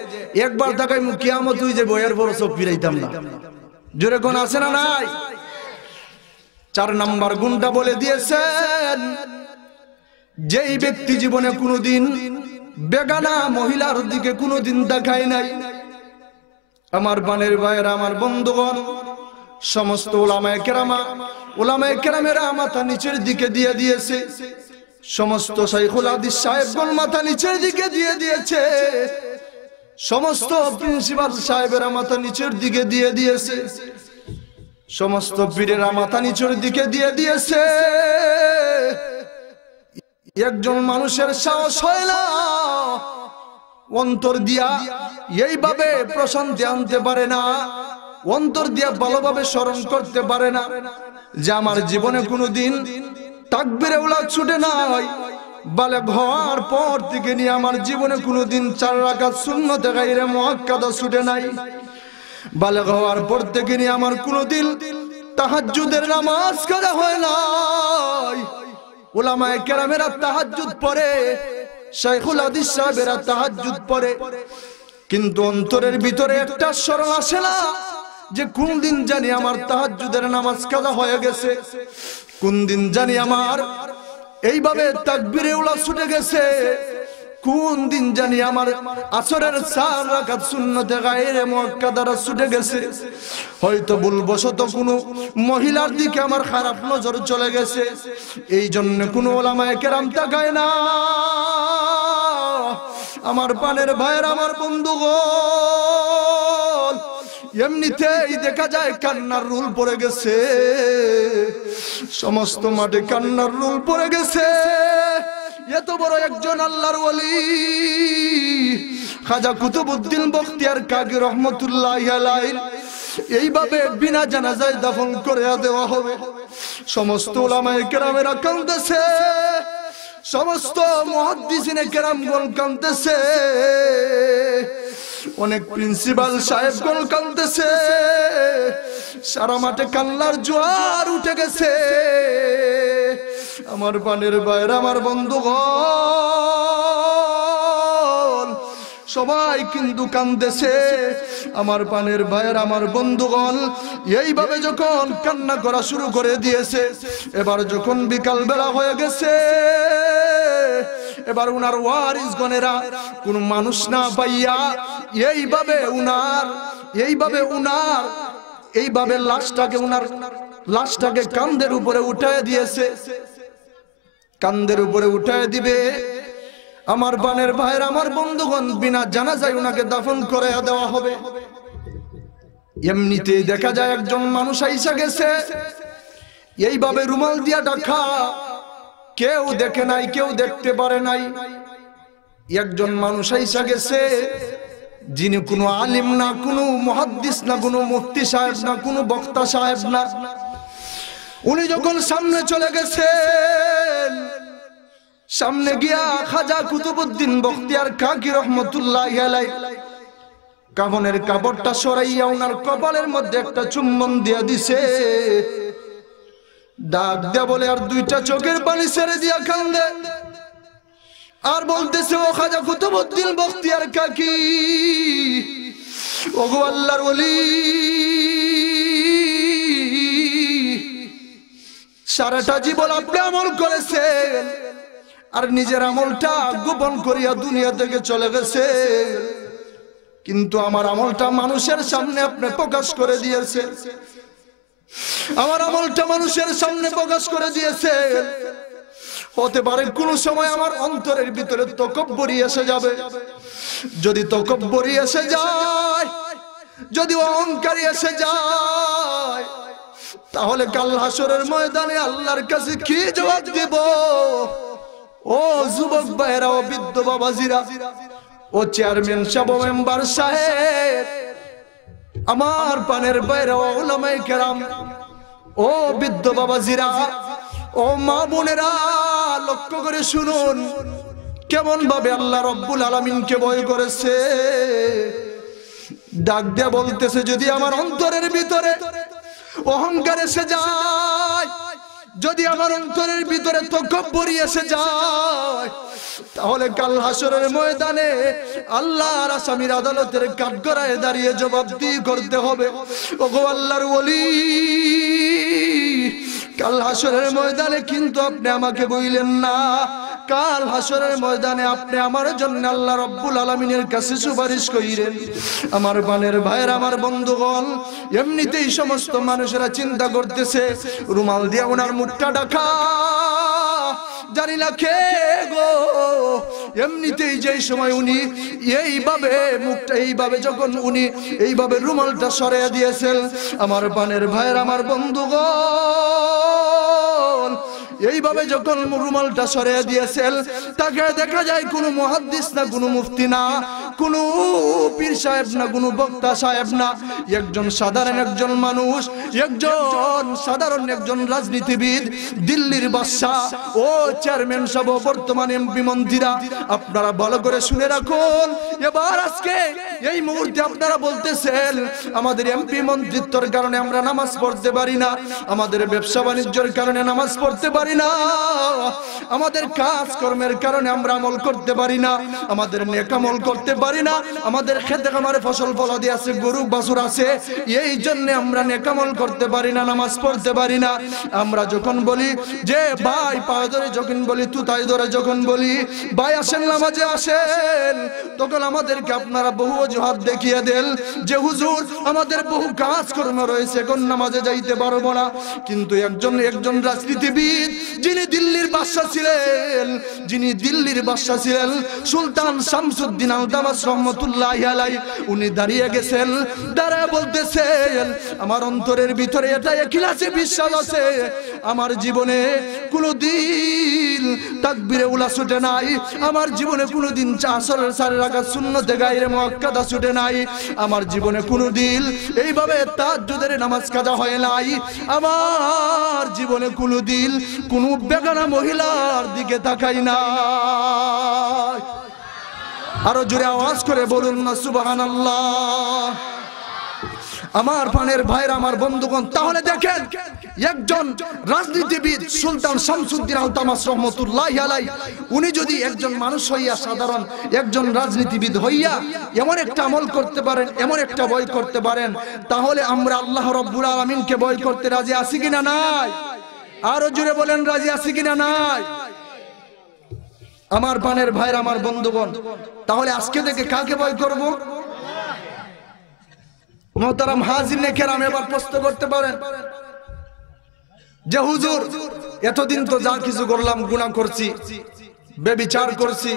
একবার তাকাই কিয়ামত হয়ে যাবে, এরপর চোখ ফিরাইতাম না। যেরকম আছে না নাই? 4 নাম্বার গুণটা বলে দিয়েছেন, যেই ব্যক্তি জীবনে কোনোদিন বেগানা মহিলার দিকে কোনোদিন দেখায় নাই। আমার বানের ভাইয়েরা, আমার বন্ধুগণ, সমস্ত ওলামায়ে কেরামেরা মাথা নিচের দিকে দিয়ে দিয়েছে, সমস্ত শাইখুল হাদিস সাহেবগণ মাথা নিচের দিকে দিয়ে দিয়েছে, সমস্ত প্রিন্সিপাল সাহেবেরা মাথা নিচের দিকে দিয়ে দিয়েছে, সমস্ত পীরেরা মাথা নিচের দিকে দিয়ে দিয়েছে। একজন মানুষের সাহস হয় না অন্তর দিয়া এইভাবে প্রশান্তি আনতে পারে না, অন্তর দিয়া ভালোভাবে স্মরণ করতে পারে না যে আমার জীবনে কোনোদিন তাকবীরে উলা ছুটে নাই, বালেগ হওয়ার পর থেকে নিয়ে আমার জীবনে কোনোদিন 4 রাকাত সুন্নতে গায়রে মুআক্কাদা ছুটে নাই, বালেগ হওয়ার পর থেকে নিয়ে আমার কোনোদিন তাহাজ্জুদের নামাজ কাজা হয় নাই। উলামায়ে কেরামেরা তাহাজ্জুদ পড়ে, শাইখুল হাদিস সাহেবেরা তাহাজ্জুদ পড়ে, কিন্তু অন্তরের ভিতরে একটা স্মরণ আসে না যে কোন দিন জানি আমার তাহাজ্জুদের নামাজ কাজা হয়ে গেছে, কোন দিন জানি আমার এইভাবে তাকবীরে উলা ছুটে গেছে, কোন দিন জানি আমার আসরের 4 রাকাত সুন্নতে গায়রে মুআক্কাদা ছুটে গেছে। হয়তো ভুলবশত কোনো মহিলার দিকে আমার খারাপ নজর চলে গেছে, এই জন্য কোনো ওলামায়ে কেরাম তাকায় না। আমার পানের ভাইয়ের, আমার বন্ধুগণ, এমনিতেই দেখা যায় কান্নার রুল পড়ে গেছে, সমস্ত মাঠে কান্নার রুল পড়ে গেছে। এত বড় একজন আল্লাহর ওলি খাজা কুতুবউদ্দিন বখতিয়ার কাকি রহমতুল্লাহি আলাইহি এইভাবে বিনা জানাজায় দাফন করে দেওয়া হবে। সমস্ত উলামায়ে কেরামেরা কাঁদতেছে, সমস্ত মুহাদ্দিসিনে কেরামগণ কাঁদতেছে, অনেক প্রিন্সিপাল সাহেবগণ কাঁদতেছে, সারা মাঠে কান্নার জোয়ার উঠে গেছে। আমার পানের ভাইয়েরা, আমার বন্ধুগণ, সবাই কিন্তু কান্দেছে। আমার পানের ভাইয়ের, আমার বন্ধুগণ, এইভাবে যখন কান্না করা শুরু করে দিয়েছে, এবার যখন বিকাল বেলা হয়ে গেছে, এবার উনার ওয়ারিসগণেরা কোন মানুষ না পাইয়া এইভাবে লাশটাকে কাঁধের উপরে উঠায় দিয়েছে। কাঁধের উপরে উঠায় দিবে, আমার বানের ভাইয়ের, আমার বন্ধুগণ, বিনা জানাজায় উনাকে দাফন করে দেওয়া হবে। এমনিতেই দেখা যায় একজন মানুষ আইসা গেছে, এইভাবে রুমাল দিয়া ঢাকা, কেউ দেখে নাই, কেউ দেখতে পারে নাই। একজন মানুষ আইসা গেছে, যিনি কোনো আলিম না, কোনো মুহাদ্দিস না, কোনো মুফতি সাহেব না, কোনো বক্তা সাহেব না। উনি যখন সামনে চলে গেছেন, সামনে গিয়া খাজা কুতুবউদ্দিন বখতিয়ার কাকি রহমতুল্লাহি আলাইহি কাফনের কাপড়টা সরাইয়া উনার কপালের মধ্যে একটা চুম্বন দিয়া দিছে। ডাক দিয়া বলে, আর দুইটা চোখের পানি ছেড়ে দিয়া কান্দে, আর বলতেছে, ও খাজা কুতুবউদ্দিন বখতিয়ার কাকি, ওগো আল্লাহর ওলি, সারাটা জীবন আপনি আমল করেছেন, আর নিজের আমলটা গোপন করিয়া দুনিয়া থেকে চলে গেছে, কিন্তু আমার আমলটা মানুষের সামনে আপনি প্রকাশ করে দিয়েছে। আমার আমলটা মানুষের সামনে প্রকাশ করে দিয়েছে। হতে পারে কোন সময় আমার অন্তরের ভিতরে তকব্বরি এসে যাবে। যদি তকব্বরি এসে যায়, যদি অহংকারী এসে যায়, তাহলে কাল হাসরের ময়দানে আল্লাহর কাছে কি জবাব দেব? ও যুবক ভাইরা, ও বৃদ্ধ বাবাজিরা, ও চেয়ারম্যান সাহেব, মেম্বার সাহেব, আমার পানের ভাইরা, ও উলামায়ে কেরাম, ও বৃদ্ধ বাবাজিরা, ও মা বোনেরা, লক্ষ্য করে শুনুন কেমন ভাবে আল্লাহ রব্বুল আলামিনকে ভয় করেছে। ডাক দিয়া বলতেছে, যদি আমার অন্তরের ভিতরে অহংকার এসে যায়, যদি আমার অন্তরের ভিতরে তকব্বুরি এসে যায়, তাহলে কাল হাসরের ময়দানে আল্লাহর আসামির আদালতের কাঠগড়ায় দাঁড়িয়ে জবাবদিহি করতে হবে। ওগো আল্লাহর ওলি, কাল হাসরের ময়দানে কিন্তু আপনি আমাকে বইলেন না, কাল হাসরের ময়দানে আপনি আমার জন্য আল্লাহ রব্বুল আলামিনের কাছে সুপারিশ কইরেন। আমার বানের ভাইয়ের, আমার বন্ধুগণ, এমনিতেই সমস্ত মানুষেরা চিন্তা করতেছে, রুমাল দিয়ে ওনার মুখটা ঢাকা, জানি না কে গো। এমনিতেই যেই সময় উনি এইভাবে মুখটা এইভাবে যখন উনি এইভাবে রুমালটা সরিয়ে দিয়েছেন, আমার বানের ভাইয়ের, আমার বন্ধুগণ, এইভাবে যখন রুমালটা সরিয়ে দিয়েছেন, তাকে দেখা যায় কোনো মুহাদ্দিস না, কোনো মুফতি না, কোনো পীর সাহেব না, কোনো বক্তা সাহেব না, একজন সাধারণ একজন মানুষ, সাধারণ একজন রাজনীতিবিদ, দিল্লির বাদশা, ও চেয়ারম্যান সাহেব, বর্তমান এমপি মন্ত্রীরা, আপনারা ভালো করে শুনে রাখুন। এবার আজকে এই মুহূর্তে আপনারা বলতেছেন, আমাদের এমপি মন্ত্রিত্বর কারণে আমরা নামাজ পড়তে পারি না, আমাদের ব্যবসা বাণিজ্যের কারণে নামাজ পড়তে পারি না, আমাদের কাজকর্মের কারণে আমরা আমল করতে পারি না, আমাদের নেক আমল করতে পারি না, আমাদের খেতে খামারে ফসল ফলাদি আছে, গরু বাছুর আছে, এই জন্য আমরা নেক আমল করতে পারি না, নামাজ পড়তে পারি না। আমরা যখন বলি যে ভাই পায়ে ধরে, যখন বলি তুতাই ধরে, যখন বলি ভাই আসেন নামাজে আসেন, তখন আমাদেরকে আপনারা বহু অজুহাত দেখিয়ে দেন যে হুজুর আমাদের বহু কাজকর্ম রয়েছে, এখন নামাজে যাইতে পারবো না। কিন্তু একজন রাজনীতিবিদ, যিনি দিল্লির বাদশা ছিলেন, সুলতান শামসুদ্দিন আলতামাস রহমতুল্লাহি আলাইহি, উনি দাঁড়িয়ে গেছেন, দাঁড়ায় বলতেছেন, আমার অন্তরের ভিতরে এটা ইখলাসে বিশ্বাস আছে, আমার জীবনে কোনোদিন তাকবীরে উলা ছুটে নাই, আমার জীবনে কোনোদিন আসরের 4 রাকাত সুন্নতে গায়রে মুআক্কাদা ছুটে নাই, আমার জীবনে কোনোদিন এইভাবে তাহাজ্জুদের নামাজ কাজা হয় নাই, আমার জীবনে কোনোদিন কোনো বেগানা মহিলার দিকে তাকাই না। আরো জোরে আওয়াজ করে বলুন না সুবহানাল্লাহ। আমার প্রাণের ভাইরা, আমার বন্ধুগণ, তাহলে দেখেন একজন রাজনীতিবিদ সুলতান শামসুদ্দিন আলতামাস রহমতুল্লাহি আলাইহি, উনি যদি একজন মানুষ হইয়া, সাধারণ একজন রাজনীতিবিদ হইয়া এমন একটা আমল করতে পারেন, এমন একটা ভয় করতে পারেন, তাহলে আমরা আল্লাহ রাব্বুল আলামিনকে ভয় করতে রাজি আছি কিনা নাই? আরো জোরে বলেন, রাজি আছি কিনা নাই? আমার প্রাণের ভাইরা, আমার বন্ধুগণ, তাহলে আজকে থেকে কাকে ভয় করব? মোহতারাম হাজিরিনে কেরাম, এবার প্রশ্ন করতে পারেন যে হুজুর এতদিন তো যা কিছু করলাম, গুনাহ করছি, ব্যভিচার করছি,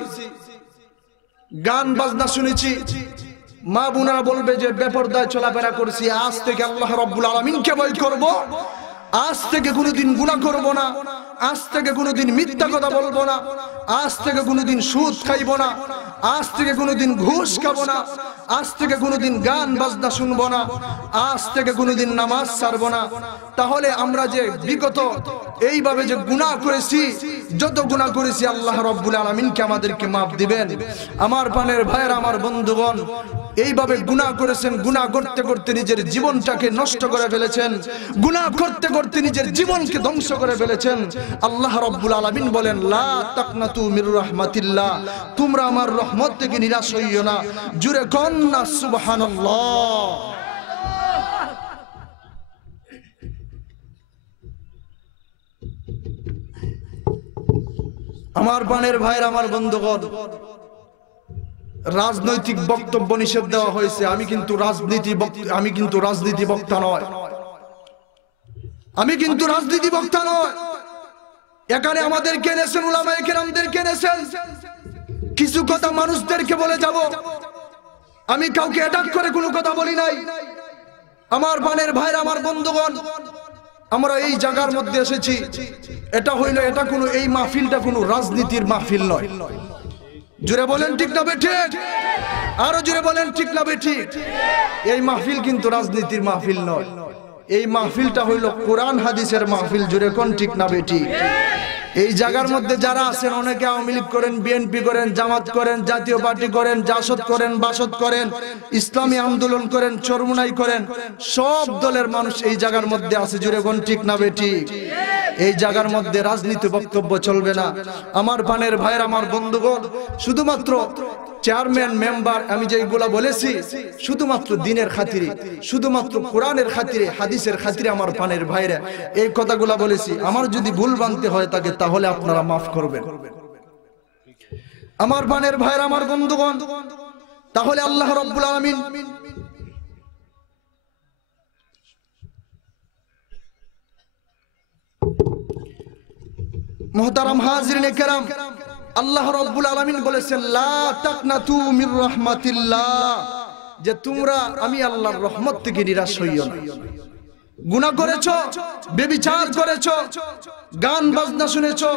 গান বাজনা শুনেছি, মা বোনেরা বলবে যে বেপরদায় চলাফেরা করছি, আজ থেকে আল্লাহ রাব্বুল আলামিনকে ভয় করব, আজ থেকে কোনোদিন গুনাহ করব না, আজ থেকে কোনোদিন মিথ্যা কথা বলবো না, আজ থেকে কোনোদিন সুদ খাইব না, আজ থেকে কোনোদিন ঘুষ খাবো না, আজ থেকে কোনোদিন গান বাজনা শুনবো না, আজ থেকে কোনোদিন নামাজ ছাড়বো না। তাহলে আমরা যে বিগত এইভাবে যে গুনাহ করেছি, যত গুনাহ করেছি, আল্লাহ রাব্বুল আলামিনকে আমাদেরকে মাফ দিবেন। আমার প্রাণের ভাইয়েরা, আমার বন্ধুগণ, এইভাবে গুনাহ করেছেন, গুনাহ করতে করতে নিজের জীবনটাকে নষ্ট করে ফেলেছেন, গুনাহ করতে করতে নিজের জীবনকে ধ্বংস করে ফেলেছেন। আল্লাহ রাব্বুল আলামিন বলেন, লা তাকনাতু মির রাহমাতিল্লাহ, তোমরা আমার রহমত থেকে নিরাশ হইও না। জুরে কোন না সুবহানাল্লাহ। আমার প্রাণের ভাইয়ের, আমার বন্ধুগণ, রাজনৈতিক বক্তব্য নিষেধ দেওয়া হয়েছে। আমি কিন্তু রাজনীতি বক্তা নয়, আমি কিন্তু রাজনীতি বক্তা নয়। এখানে আমাদেরকে এনেছেন, উলামায়ে কেরামদেরকে এনেছেন, কিছু কথা মানুষদেরকে বলে যাব। আমি কাউকে অ্যাটাক করে কোনো কথা বলি নাই। আমার প্রাণের ভাইরা, আমার বন্ধুগণ, আমরা এই জায়গার মধ্যে এসেছি, এটা হইল, এটা কোনো, এই মাহফিলটা কোনো রাজনীতির মাহফিল নয়। জোরে বলেন ঠিক না বেঠিক? আরো জোরে বলেন ঠিক না বেঠিক? এই মাহফিল কিন্তু রাজনীতির মাহফিল নয়, এই মাহফিলটা হইল কোরআন হাদিসের মাহফিল। জোরে কোন ঠিক না বেঠিক? এই জায়গার মধ্যে যারা আছেন, অনেকে আওয়ামী লীগ করেন, বিএনপি করেন, জামাত করেন, জাতীয় পার্টি করেন, জাসদ করেন, বাসদ করেন, ইসলামী আন্দোলন করেন, চরমুনাই করেন, সব দলের মানুষ এই জায়গার মধ্যে আছে। জোরে কোন ঠিক না বেঠিক? এই জায়গার মধ্যে রাজনীতি বক্তব্য চলবে না। আমার প্রাণের ভাইয়ের, আমার বন্ধুগণ, শুধুমাত্র চেয়ারম্যান, মেম্বার, আমি যেগুলা বলেছি শুধুমাত্র দিনের খাতিরে, শুধুমাত্র কোরআনের খাতিরে, হাদিসের খাতিরে আমার প্রাণের ভাইরা এই কথাগুলা বলেছি। আমার যদি ভুল বানতে হয় তাকে, তাহলে আপনারা মাফ করবেন। আমার প্রাণের ভাইরা, আমার বন্ধুগণ, তাহলে আল্লাহ রাব্বুল আলামিন মুহতারাম হাজিরিনে কেরাম, আল্লাহ রাব্বুল আলামিন বলেছেন, লা তাকনাতু মির রাহমাতিল্লাহ, যে তোমরা আমি আল্লাহর রহমত থেকে নিরাশ হইও না। গুনাহ করেছো, ব্যভিচার করেছো, গান বাজনা শুনেছো,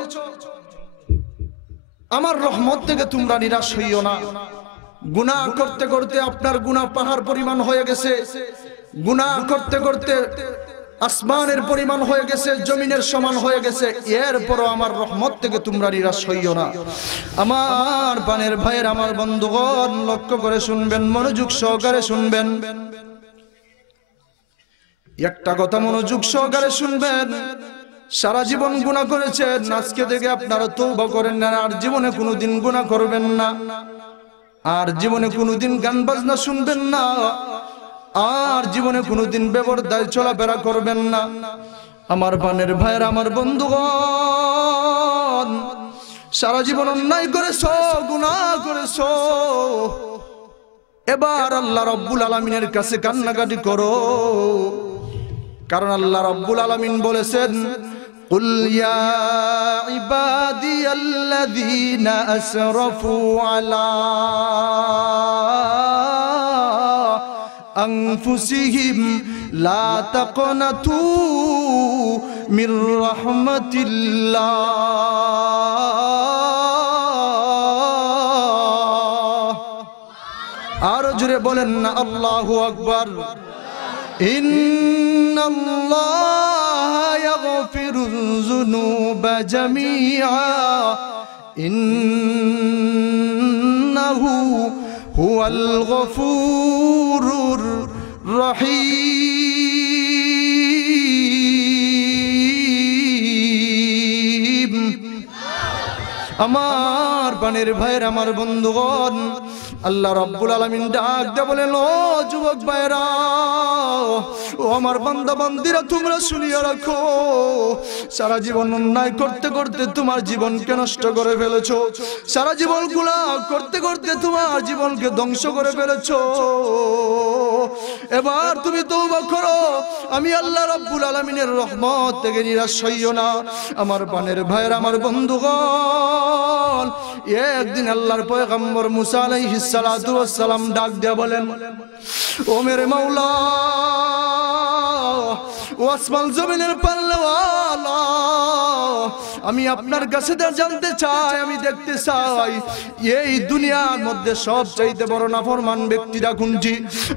আমার রহমত থেকে তোমরা নিরাশ হইও না। গুনাহ করতে করতে আপনার গুনাহ পাহাড় পরিমাণ হয়ে গেছে, গুনাহ করতে করতে আসমানের পরিমাণ হয়ে গেছে, জমিনের সমান হয়ে গেছে, এরপরও আমার রহমত থেকে তোমরা নিরাশ হইও না। আমার প্রাণের ভাইয়ের, আমার বন্ধুগণ, লক্ষ্য করে শুনবেন, মনোযোগ সহকারে শুনবেন, একটা কথা মনোযোগ সহকারে শুনবেন। সারা জীবন গুনাহ করেছেন, আজকে থেকে আপনারা তওবা করেন না, আর জীবনে কোনোদিন গুনাহ করবেন না, আর জীবনে কোনোদিন গান বাজনা শুনবেন না, আর জীবনে কোনোদিন বেপরদায় চলাফেরা করবেন না। আমার প্রাণের ভাইয়ের, আমার বন্ধুগণ, সারা জীবন অন্যায় করেছো, গুনাহ করেছো, এবার আল্লাহ রাব্বুল আলামিনের কাছে কান্নাকাটি করো। কারণ আল্লাহ রাব্বুল আলামিন বলেছেন, কুল ইয়া ইবাদিয়াল্লাযীনা আসরাফু আলা আনফুসিহিম লা তাকনাতু মির রাহমাতিল্লাহ। আর জোরে বলেন না আল্লাহু আকবার। ইন্নাল্লাহা ইয়াগফিরুয যুনুবা জামিআ ইন্নাহু হুয়াল গফুরুর রহিম। আমার প্রাণের ভাইয়ের, আমার বন্ধুগণ, আল্লাহ রাব্বুল আলামিন ডাক দিয়ে বলেন, ও যুবক ভাইরা, ও আমার বান্দা বান্দিরা, তোমরা শুনিয়া রাখো, সারা জীবন অন্যায় করতে করতে তোমার জীবনকে নষ্ট করে ফেলেছো, সারা জীবন গুনাহ করতে করতে তোমার জীবনকে ধ্বংস করে ফেলেছো। এবার তুমি তওবা করো, আমি আল্লাহ রাব্বুল আলামিনের রহমত থেকে নিরাশ হইও না। আমার প্রাণের ভাইয়ের, আমার বন্ধুগণ, একদিন আল্লাহর পয়গম্বর মুসা আলাইহিস সালাতু ওয়াস সালাম ডাক দিয়া বলেন, ও মেরে মাওলা, ও আসমান জমিনের পাল্লাওয়ালা, আমি আপনার কাছে জানতে চাই, আমি দেখতে চাই এই দুনিয়ার মধ্যে সবচাইতে বড় নাফরমান ব্যক্তিটা কোনটি?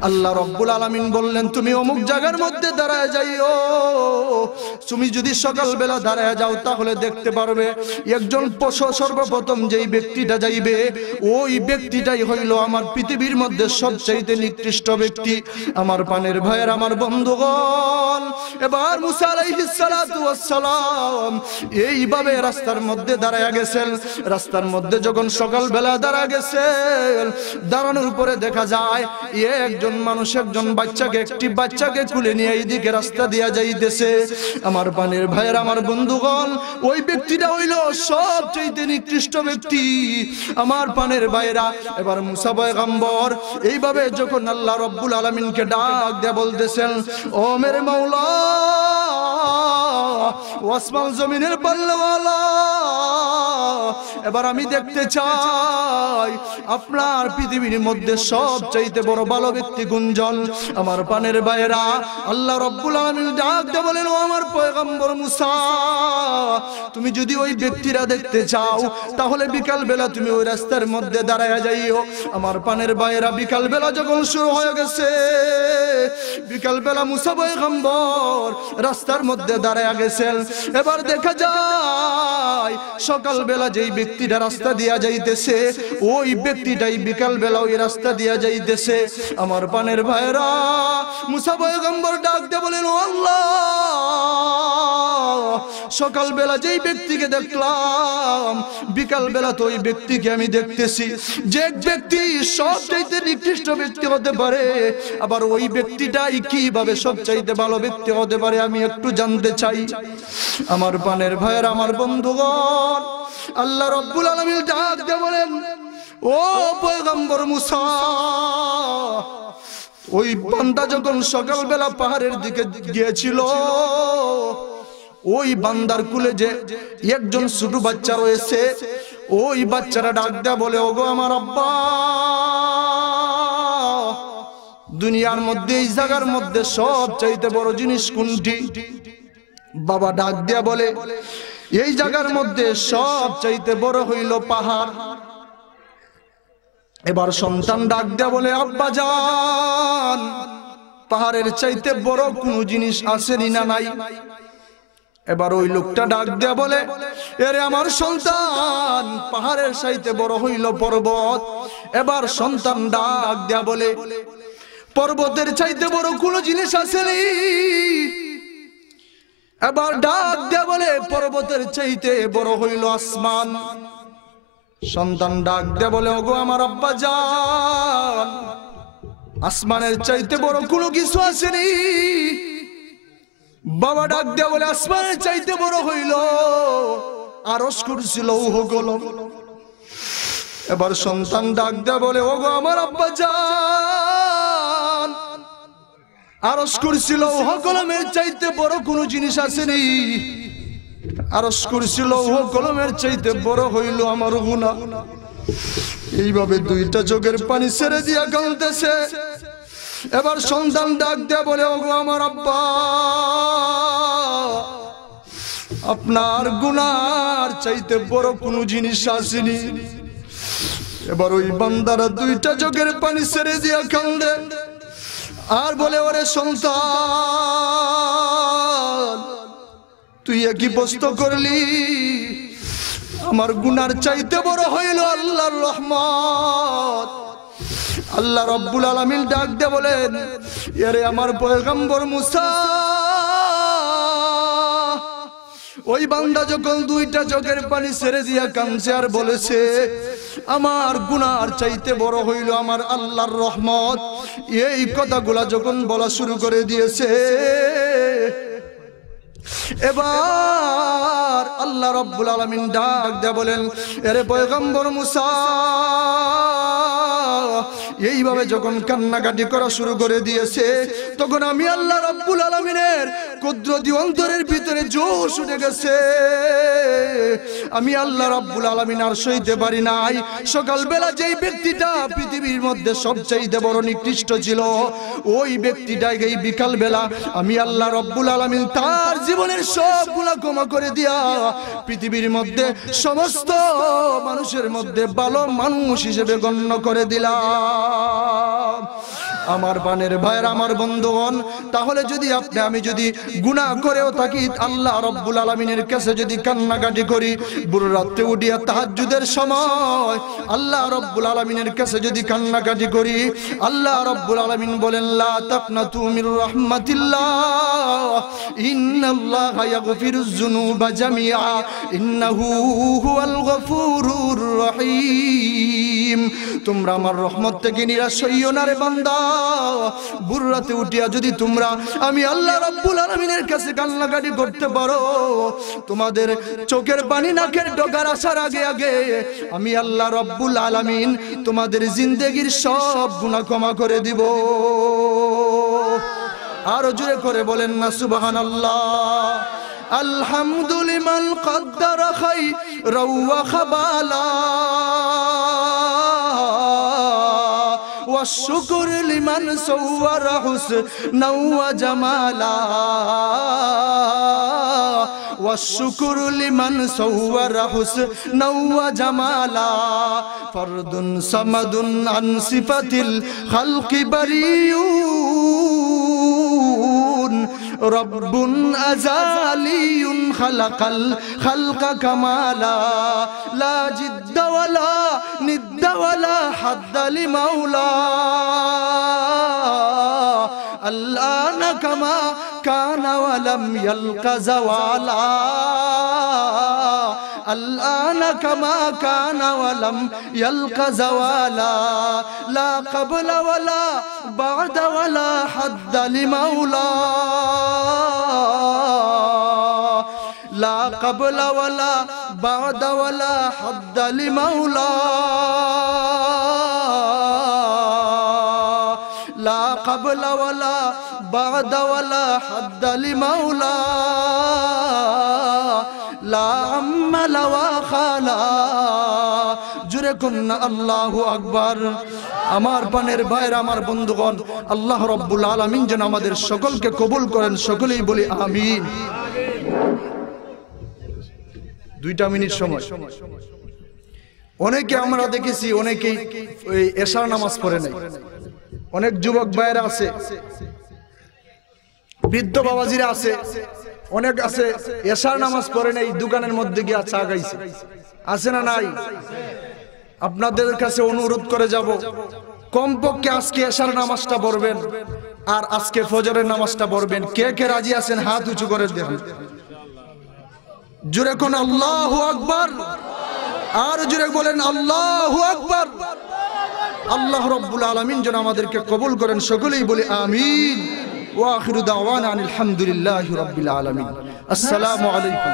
আল্লাহ রাব্বুল আলামিন বললেন, তুমি অমুক জায়গার মধ্যে দাঁড়ায় যাইও, তুমি যদি সকালবেলা দাঁড়ায় যাও তাহলে দেখতে পারবে একজন সর্বপ্রথম যেই ব্যক্তিটা যাইবে, ওই ব্যক্তিটাই হইল আমার পৃথিবীর মধ্যে সবচাইতে নিকৃষ্ট ব্যক্তি। আমার প্রাণের ভাইয়ের, আমার বন্ধুগণ, এবার মুসা আলাইহিস সালাতু ওয়াস সালাম এইভাবে রাস্তার মধ্যে দাঁড়ায় গেছেন। রাস্তার মধ্যে যখন সকালবেলা দাঁড়ায় গেছেন, দাঁড়ানোর পরে দেখা যায় একজন মানুষ একজন বাচ্চাকে, একটি বাচ্চাকে কুলে নিয়ে এইদিকে রাস্তা দিয়া যাইতেছে। আমার প্রাণের ভাইয়ের, আমার বন্ধুগণ, ওই ব্যক্তিটা হইল সবচেয়ে নিকৃষ্ট ব্যক্তি। আমার প্রাণের ভাইয়েরা, এবার মুসা পয়গম্বর এইভাবে যখন আল্লাহ রাব্বুল আলামিনকে ডাক দিয়ে বলতেছেন, ও মেরে মাওলা, ও আসমান জমিনের পাল্লাওয়ালা, এবার আমি দেখতে চাই আপনার পৃথিবীর মধ্যে সবচাইতে বড় ভালো ব্যক্তি গুঞ্জন। আমার প্রাণের ভাইয়েরা, আল্লাহ রাব্বুল আলামিন ডাক দিয়ে বলেন, ও আমার পয়গম্বর মুসা, তুমি যদি ওই ব্যক্তিরা দেখতে চাও তাহলে বিকাল বেলা তুমি ওই রাস্তার মধ্যে দাঁড়ায় যাইও। আমার প্রাণের ভাইয়েরা, বিকাল বেলা যখন শুরু হয়ে গেছে, বিকাল বেলা মুসা পয়গম্বর রাস্তার মধ্যে দাঁড়ায় গেছেন। এবার দেখা যায় সকাল বেলা যেই ব্যক্তিটা রাস্তা দিয়া যাইতেছে, ওই ব্যক্তিটাই বিকাল বেলা ওই রাস্তা দিয়া যাইতেছে। আমার প্রাণের ভাইয়েরা, মুসা পয়গম্বর ডাক দিয়ে বলেন, ও আল্লাহ, সকাল বেলা যেই ব্যক্তিকে দেখলাম, বিকাল বেলা তো ওই ব্যক্তিকে আমি দেখতেছি। যে ব্যক্তি সবচাইতে নিকৃষ্ট ব্যক্তি হতে পারে, আবার ওই ব্যক্তিটাই কিভাবে সবচাইতে ভালো ব্যক্তি হতে পারে, আমি একটু জানতে চাই। আমার প্রাণের ভাইয়ের, আমার বন্ধুগণ, আল্লাহ রাব্বুল আলামিন ডাক দিয়ে বলেন, ও পয়গম্বর মুসা, ওই বান্দা যখন সকালবেলা পাহাড়ের দিকে গিয়েছিল, ওই বান্দার কুলে যে একজন ছোট বাচ্চা রয়েছে, ওই বাচ্চারা ডাক দেয়া বলে, ওগো আমার আব্বা, দুনিয়ার মধ্যে এই জায়গার মধ্যে সবচাইতে বড় জিনিস কোনটি? বাবা ডাক দেয়া বলে, এই জায়গার মধ্যে সবচাইতে বড় হইল পাহাড়। এবার সন্তান ডাক দেয়া বলে, আব্বা জান, পাহাড়ের চাইতে বড় কোনো জিনিস আসেনি না নাই? এবার ওই লোকটা ডাক দেয়া বলে, এরে আমার সন্তান, পাহাড়ের চাইতে বড় হইল পর্বত। এবার সন্তান ডাক দেয়া বলে, পর্বতের চাইতে বড় কোনো জিনিস আসেনি? এবার ডাক দেয়া বলে, পর্বতের চাইতে বড় হইল আসমান। সন্তান ডাক দেয়া বলে, ওগো আমার আব্বা জান, আসমানের চাইতে বড় কোনো কিছু আসেনি। বাবা ডাক দেয়া বলে, আসমানের চাইতে বড় হইল আরশ কুরসি লৌহ কলম। এবার সন্তান ডাক দেয়া বলে, ওগো আমার আব্বা জান, আরশ কুরসি লৌহ কলমের চাইতে বড় কোনো জিনিস আসেনি। আরশ কুরসি লৌহ কলমের চাইতে বড় হইল আমার গুনাহ। এইভাবে দুইটা চোখের পানি ছেড়ে দিয়া কাঁদতেছে। এবার সন্তান ডাক দেয়া বলে, ওগো আমার আব্বা, আপনার গুনার চাইতে বড় কোনো জিনিস আসেনি। এবার ওই বান্দারা দুইটা চোখের পানি ছেড়ে দিয়া কাঁদে আর বলে, ওরে সন্তান, তুই একই প্রশ্ন করলি, আমার গুনার চাইতে বড় হইল আল্লাহর রহমত। আল্লাহ রাব্বুল আলামিন ডাক দিয়ে বলেন, আরে আমার পয়গম্বর মুসা, ওই বান্দা যখন দুইটা চোখের পানি ছেড়ে দিয়া কাঁদছে আর বলেছে আমার গুনার চাইতে বড় হইল আমার আল্লাহর রহমত, এই কথাগুলা যখন বলা শুরু করে দিয়েছে, এবার আল্লাহ রাব্বুল আলামিন ডাক দিয়ে বলেন, আরে পয়গম্বর মুসা, এইভাবে যখন কান্নাকাটি করা শুরু করে দিয়েছে, তখন আমি আল্লাহ রাব্বুল আলামিনের কুদরতি অন্তরের ভিতরে জোশ উঠে গেছে। আমি আল্লাহ রাব্বুল আলামিন আর সইতে পারি নাই। সকালবেলা যেই ব্যক্তিটা পৃথিবীর মধ্যে সবচাইতে বড় নিকৃষ্ট ছিল, ওই ব্যক্তিটাকে এই বিকালবেলা আমি আল্লাহ রাব্বুল আলামিন তার জীবনের সব গুনাহ ক্ষমা করে দিয়া পৃথিবীর মধ্যে সমস্ত মানুষের মধ্যে ভালো মানুষ হিসেবে গণ্য করে দিলাম। আমার বানের ভাইয়ের, আমার বন্ধুগণ, তাহলে যদি আমি যদি গুনাহ করেও থাকি, আল্লাহ রাব্বুল আলামিনের কাছে যদি কান্নাকাটি করি, বুড়ো রাতে উঠিয়া তাহাজ্জুদের সময় আল্লাহ রাব্বুল আলামিনের কাছে যদি কান্নাকাটি করি, আল্লাহ রাব্বুল আলামিন বলেন, লা তাকনাতু মির রাহমাতিল্লাহ ইন্নাল্লাহা ইয়াগফিরুয যুনুবা জামিআ ইন্নাহু হুয়াল গফুরুর রহিম। তোমরা আমার রহমত থেকে নিরাশ হইও না রে বান্দা। বুড়ো রাতে উঠিয়া যদি তোমরা আমি আল্লাহ রাব্বুল আলামিনের কাছে কান্নাকাটি করতে পারো, তোমাদের চোখের পানি নাকের ডগার আসার আগে আগে আমি আল্লাহ রাব্বুল আলামিন তোমাদের জিন্দেগির সব গুনাহ ক্ষমা করে দিব। আরো জোরে করে বলেন না সুবহানাল্লাহ। আলহামদুলিমান কদ্দারা খাইরাও ওয়া খাবালা والشكر لمن صور حسنا وجمالا والشكر لمن صور حسنا وجمالا فرد صمد عن صفة الخلق بريء رب أزالي خلق الخلق كمالا لا جد ولا ند ولا حد لمولى الآن كما كان ولم يلق زوالا الآن كما كان ولم يلق زوالا لا قبل ولا بعد ولا حد لمولى لا قبل ولا بعد ولا حد لمولى لا قبل ولا بعد ولا حد لمولى لا عمل وخلا জুরে কন্না আল্লাহু আকবার। আমার পানের ভাইয়ের, আমার বন্ধুগণ, আল্লাহ রাব্বুল আলামিন যেন আমাদের সকলকে কবুল করেন, সকলেই বলি আমিন। 2 মিনিট সময়। অনেকে আমরা দেখেছি অনেকেই এশার নামাজ পড়ে নাই। অনেক যুবক ভাইয়েরা আছে, বৃদ্ধ বাবাজিরা আছে, অনেক আছে এশার নামাজ পড়ে নাই, দোকানের মধ্যে গিয়ে চা গাইছে, আছে না নাই? আপনাদের কাছে অনুরোধ করে যাব, কমপক্ষে আজকে এশার নামাজটা পড়বেন আর আজকে ফজরের নামাজটা পড়বেন। কে কে রাজি আছেন হাত উঁচু করে দেখুন। জোরে কোন আল্লাহু আকবার, আর জোরে বলেন আল্লাহু আকবার। আল্লাহ রাব্বুল আলামিন যেন আমাদেরকে কবুল করেন, সকলেই বলি আমিন। ওয়া আখিরু দাওয়ানা আলহামদুলিল্লাহি রাব্বিল আলামিন। আসসালামু আলাইকুম।